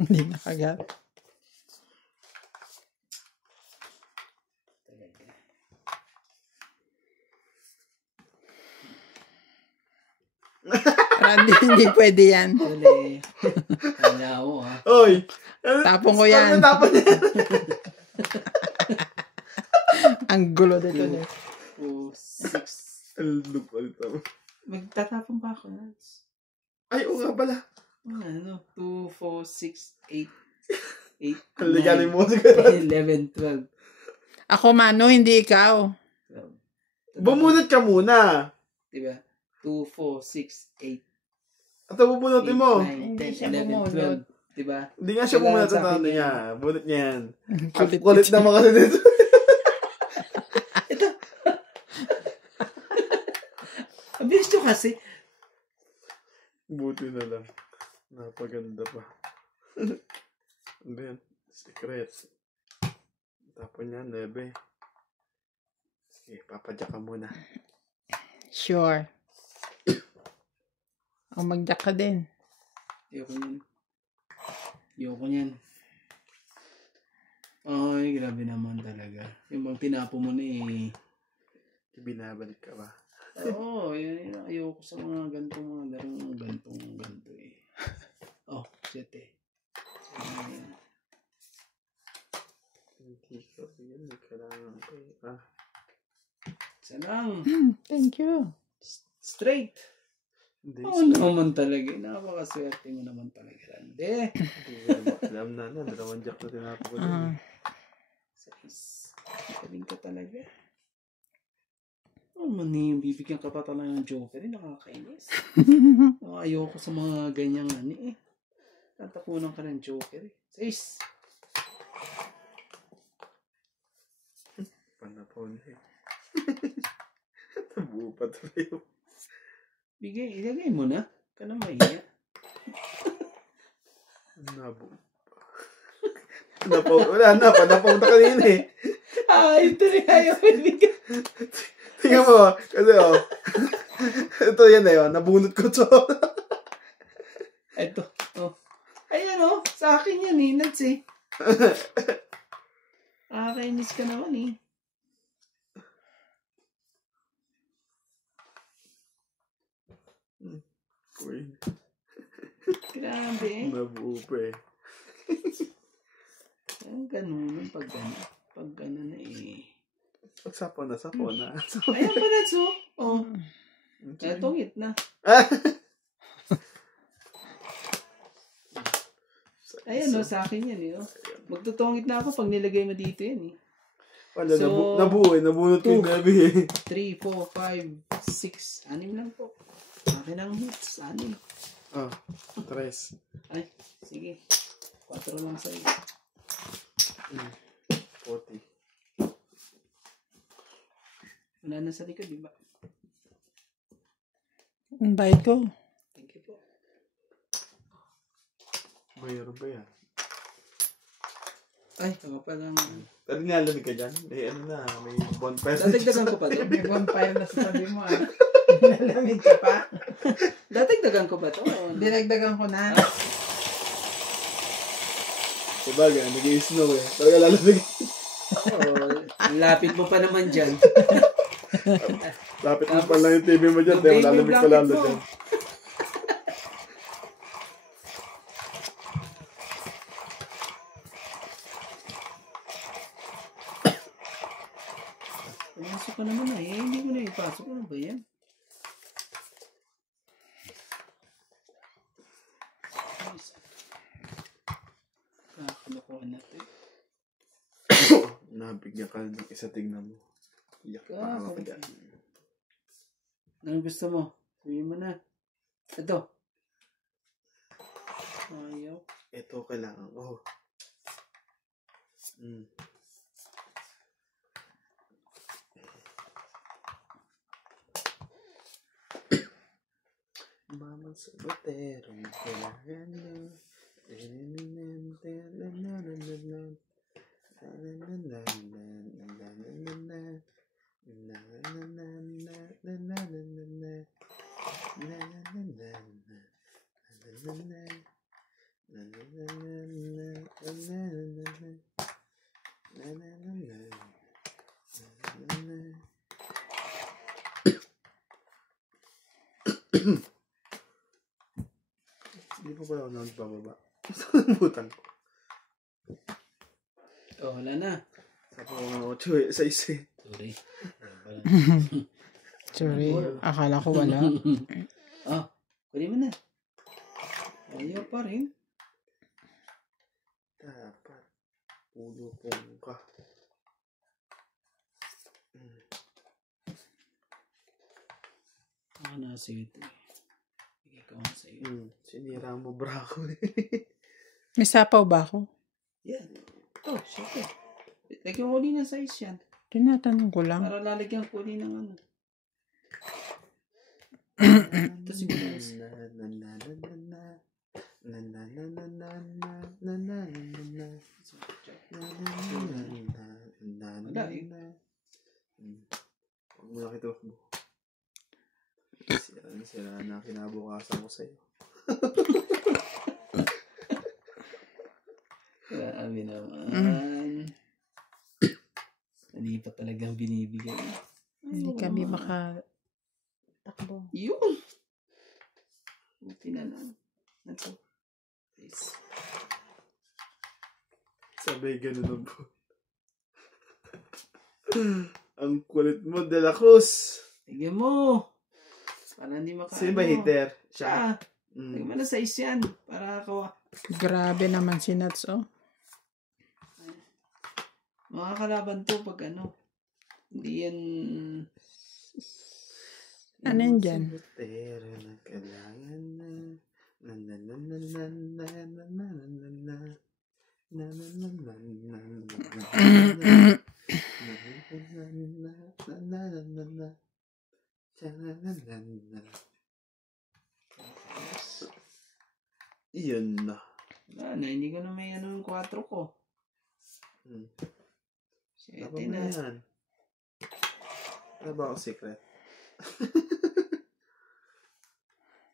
Hindi nakagat. Randy, hindi pwede yan. Uli. Kala ko ha. Oy! Tapon ko yan. Tapon yan. Ang gulo dito. 2, 6. Alupal pa. Magtatapon pa ako. Ay, oo nga pala. Ano? 2, 4, 6, 8. 8, Haliganin mo. 11, 12. Ako, Mano, hindi ikaw. Bumunot ka muna. Diba? 2, 4, 6, 8. At bubunutin mo. 9, Hindi 10, siya 11, bumunot. 12. Diba? Hindi nga siya bumunot Kailangan sa sa akin ano yan. niya. Bunot niya yan. Kulit. Kulit naman kasi dito. Abilis nyo kasi. Buti na lang. Napaganda pa. And then, secret. Tapon niya, 9. Sige, papadyak ka muna. Sure. O, mag-jack ka din. Ayoko niyan. Ay, grabe naman talaga. Yung bang tinapo mo na eh. Binabalik ka ba? Oo, ayoko sa mga gantong mga larong ganto eh. Oh, shit eh. Ayan. Hindi ka yan. Kailangan ko eh. Isa lang. Thank you. Straight. Hindi. Oo naman talaga. Napakaswerte mo naman talaga, Randy. Alam na. 2 jack na tinapo ko din. Size. Galing ka talaga. Oh, mani, bibigyan ka pa talaga ng joker. Nakakainis. Ayoko sa mga ganyang ani eh. Tatapunan ka ng joker eh. Size. Panapon eh. Tabuo pa tayo. Ilagay mo na. Ka na mahiya. Nabuo pa. Wala na. Panapaw na kanina eh. Ito rin ayaw ibigay. Tingnan mo. Kasi ito yan na yun. Nabunot ko to. Ito. Oh. Ayan oh. Sa akin yan eh. Nuts eh. Kainis ka naman eh. Uy. Grabe eh. Nabuo pa eh. Ganun. Pag gano'n na eh. Sapo na. Ayan pa na so. Oh. Etong na. Ayan o, sa akin yan eh. Oh. Magtutungit na ako pag nilagay mo dito yan eh. Wala, So, nabuo eh. Nabunot ko yung nabi eh. 3, 4, 5, 6. 6 lang po. Akin ang hits. 6. Ah, 3. Ay, sige. 4 lang sa'yo. 40. Wala na sa likod, di ba? Ang bayad ko. Thank you po. Mayroon ba yan? Ay, ako pa lang. Pero nilalamig ka dyan? Eh, ano na, may bonfire. Dadagdagan ko pa to. May bonfire na sa tabi mo ah. Nalamig ka pa. Dadagdagan ko ba to? Dinagdagan ko na. Sabagay, nag-i-snow eh. Talaga lalamig. Lapit mo pa naman dyan. Lapit mo pa lang yung TV mo dyan. Tayo lalamig pa lalo dyan. Pumasok ka naman na eh. Hindi ko na ipasok. Ano ba yan? Kakalukuhan natin. Nabigyan ka ng isa, tingnan mo. Iyak pa ako dyan. Anong gusto mo? Sabihin mo na. Ito. Ito kailangan ko. Mama sa batero, kailangan na. Hindi pa pala ako nagbababa. Butang ko. Oh, wala na. Sabi ko nga 8 sa isa. Sorry. Sorry, akala ko wala. Kunin mo na. Ayaw pa rin. Dapat. Pulo-pong ka. Nasa iyo ito. Bigay ko nga sa iyo. Sinira mo bra ko eh. May sapaw ba ako? Yan. Ito, syempre. Lagyan ko ulit ng size yan. Tinatanong ko lang. Para lalagyan ko ulit ng ano. Ito siguro. Wala eh. Huwag mo nakita mo. Sira na kinabukasan ko sa'yo. Grabe naman. Hindi pa talagang binibigay. Hindi kami makatakbo. Yun! Buti na lang. Ito. Please. Sabay ganun po. Ang kulit mo, De La Cruz. Tignan mo. Para hindi makaano. Sino ba hitter? Siya. Tignan mo na size yan. Para kawa. Grabe naman si Nuts, oh. Mga kalaban to pag ano. Hindi yan. Ano yan dyan? Pero na kailangan na. Iyon na. Ano, hindi ko na may ano yung 4 ko. Dapat na yan. Ano ba ang secret?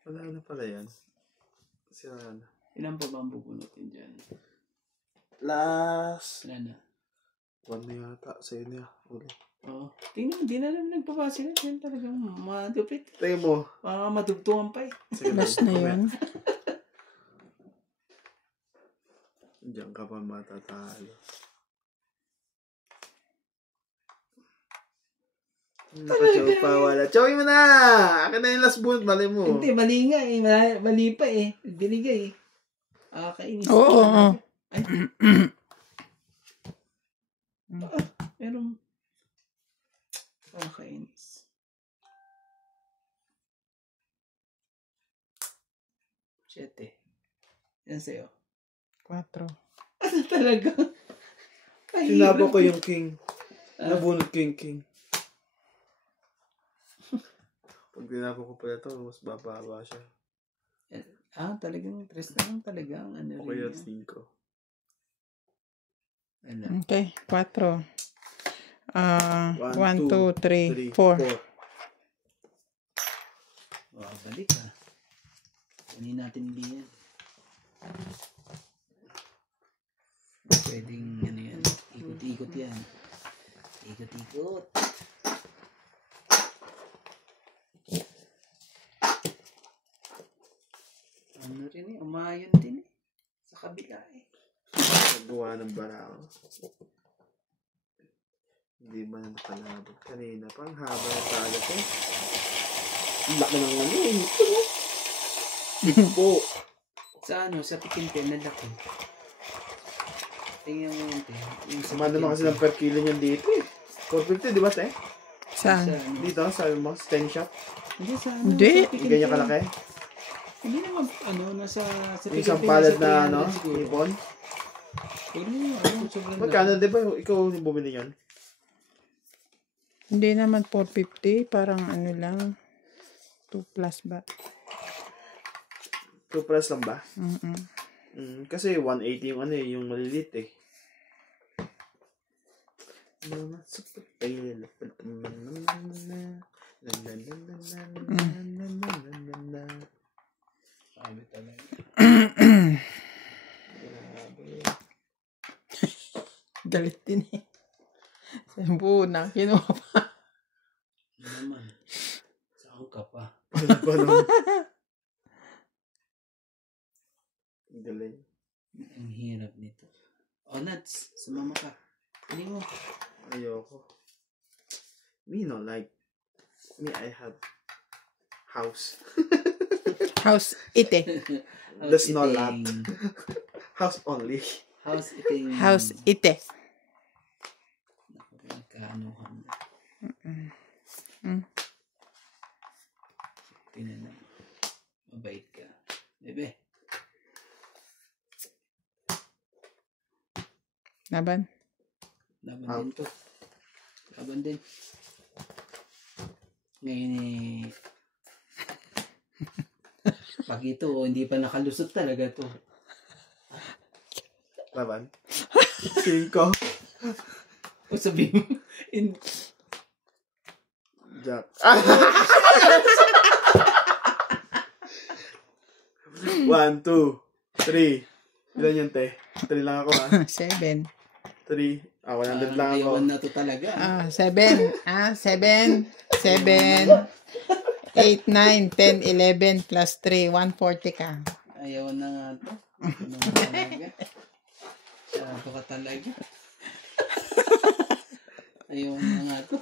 Wala na pala yan. Sira na. Ilan pa ba ang bubunutin dyan? Last. Wala na. 1 na yata. Sa'yo na. Uli. Oo. Tingnan mo, di na namin nagpapasi na. Yan talagang madupit. Tingnan mo. Mga madugtungan pa eh. Sige, Last na yun. Diyan ka pa matatalo. Naka-chow pa wala. Chowin mo na! Akin na yung last bunot. Mali mo. Hindi, mali nga eh. Mali pa eh. Binigay eh. Kainis. Oo. Ay. Pero kainis. 7. Yan sa'yo. 4. Ano talaga? Sinaba ko yung king. Nabunot ko yung king. Pag tinapa ko pala ito, mas bababa siya. Talagang 3 na lang talaga ang ano O kaya rin. 5. Ano? Okay, 4. 1, 2, 3, 4. Balik kunin natin diyan. Pwedeng ano yan. Ikot-ikot yan. Ikot-ikot. Ano rin eh. Umayon din eh. Sa kabila eh. Nagawa ng barako. Hindi ba na nakalabot kanina? Pang haba na tayo ko. Ang laki ng ano eh. Ito po. Sa ano? Sa pikintin na laki. Tingnan mo yun. Sama naman kasi ng per kilo niyan dito eh. 450 di ba te? Saan? Sa ano? Dito sa mo, 10 shop. Hindi sa ano? Hindi. Sa pikintin. Ganyan kalaki. Hindi naman, nasa... Sa Isang Pilipinas, palad sa na, 300 siguro. ipon. Pero sobrang Magkano, di ba? Ikaw yung bumili yan? Hindi naman 450. Parang ano lang. 2 plus ba? 2 plus lang ba? Mm-mm. Kasi 180 yung yung malilit eh. Sabi talaga. Galit din eh. Sampu na. Kinuha pa. Ano naman. Saan ka pa? Galing. Ang hirap nito. Nats, sumama ka. Hindi mo. Ayoko. Me no like. Me I have house. House ite. There's no lot. House only. House eating. House ite. Naku, nagkaanuhan na. Tingnan na. Mabait ka. Bebe. Laban. Laban din to. Laban din. Ngayon pag ito, hindi pa nakalusot talaga to. Laban. 5. O sabihin mo, Jack. 1, 2, 3. Ilan yun, te? 3 lang ako, 7. 3. 100 lang ako. ayawan na to talaga. 7. 7. 7. 8, 9, 10, 11 plus 3. 140 ka. Ayawan na nga to. Ano nga talaga? Siyado ka talaga. Ayawan na nga to.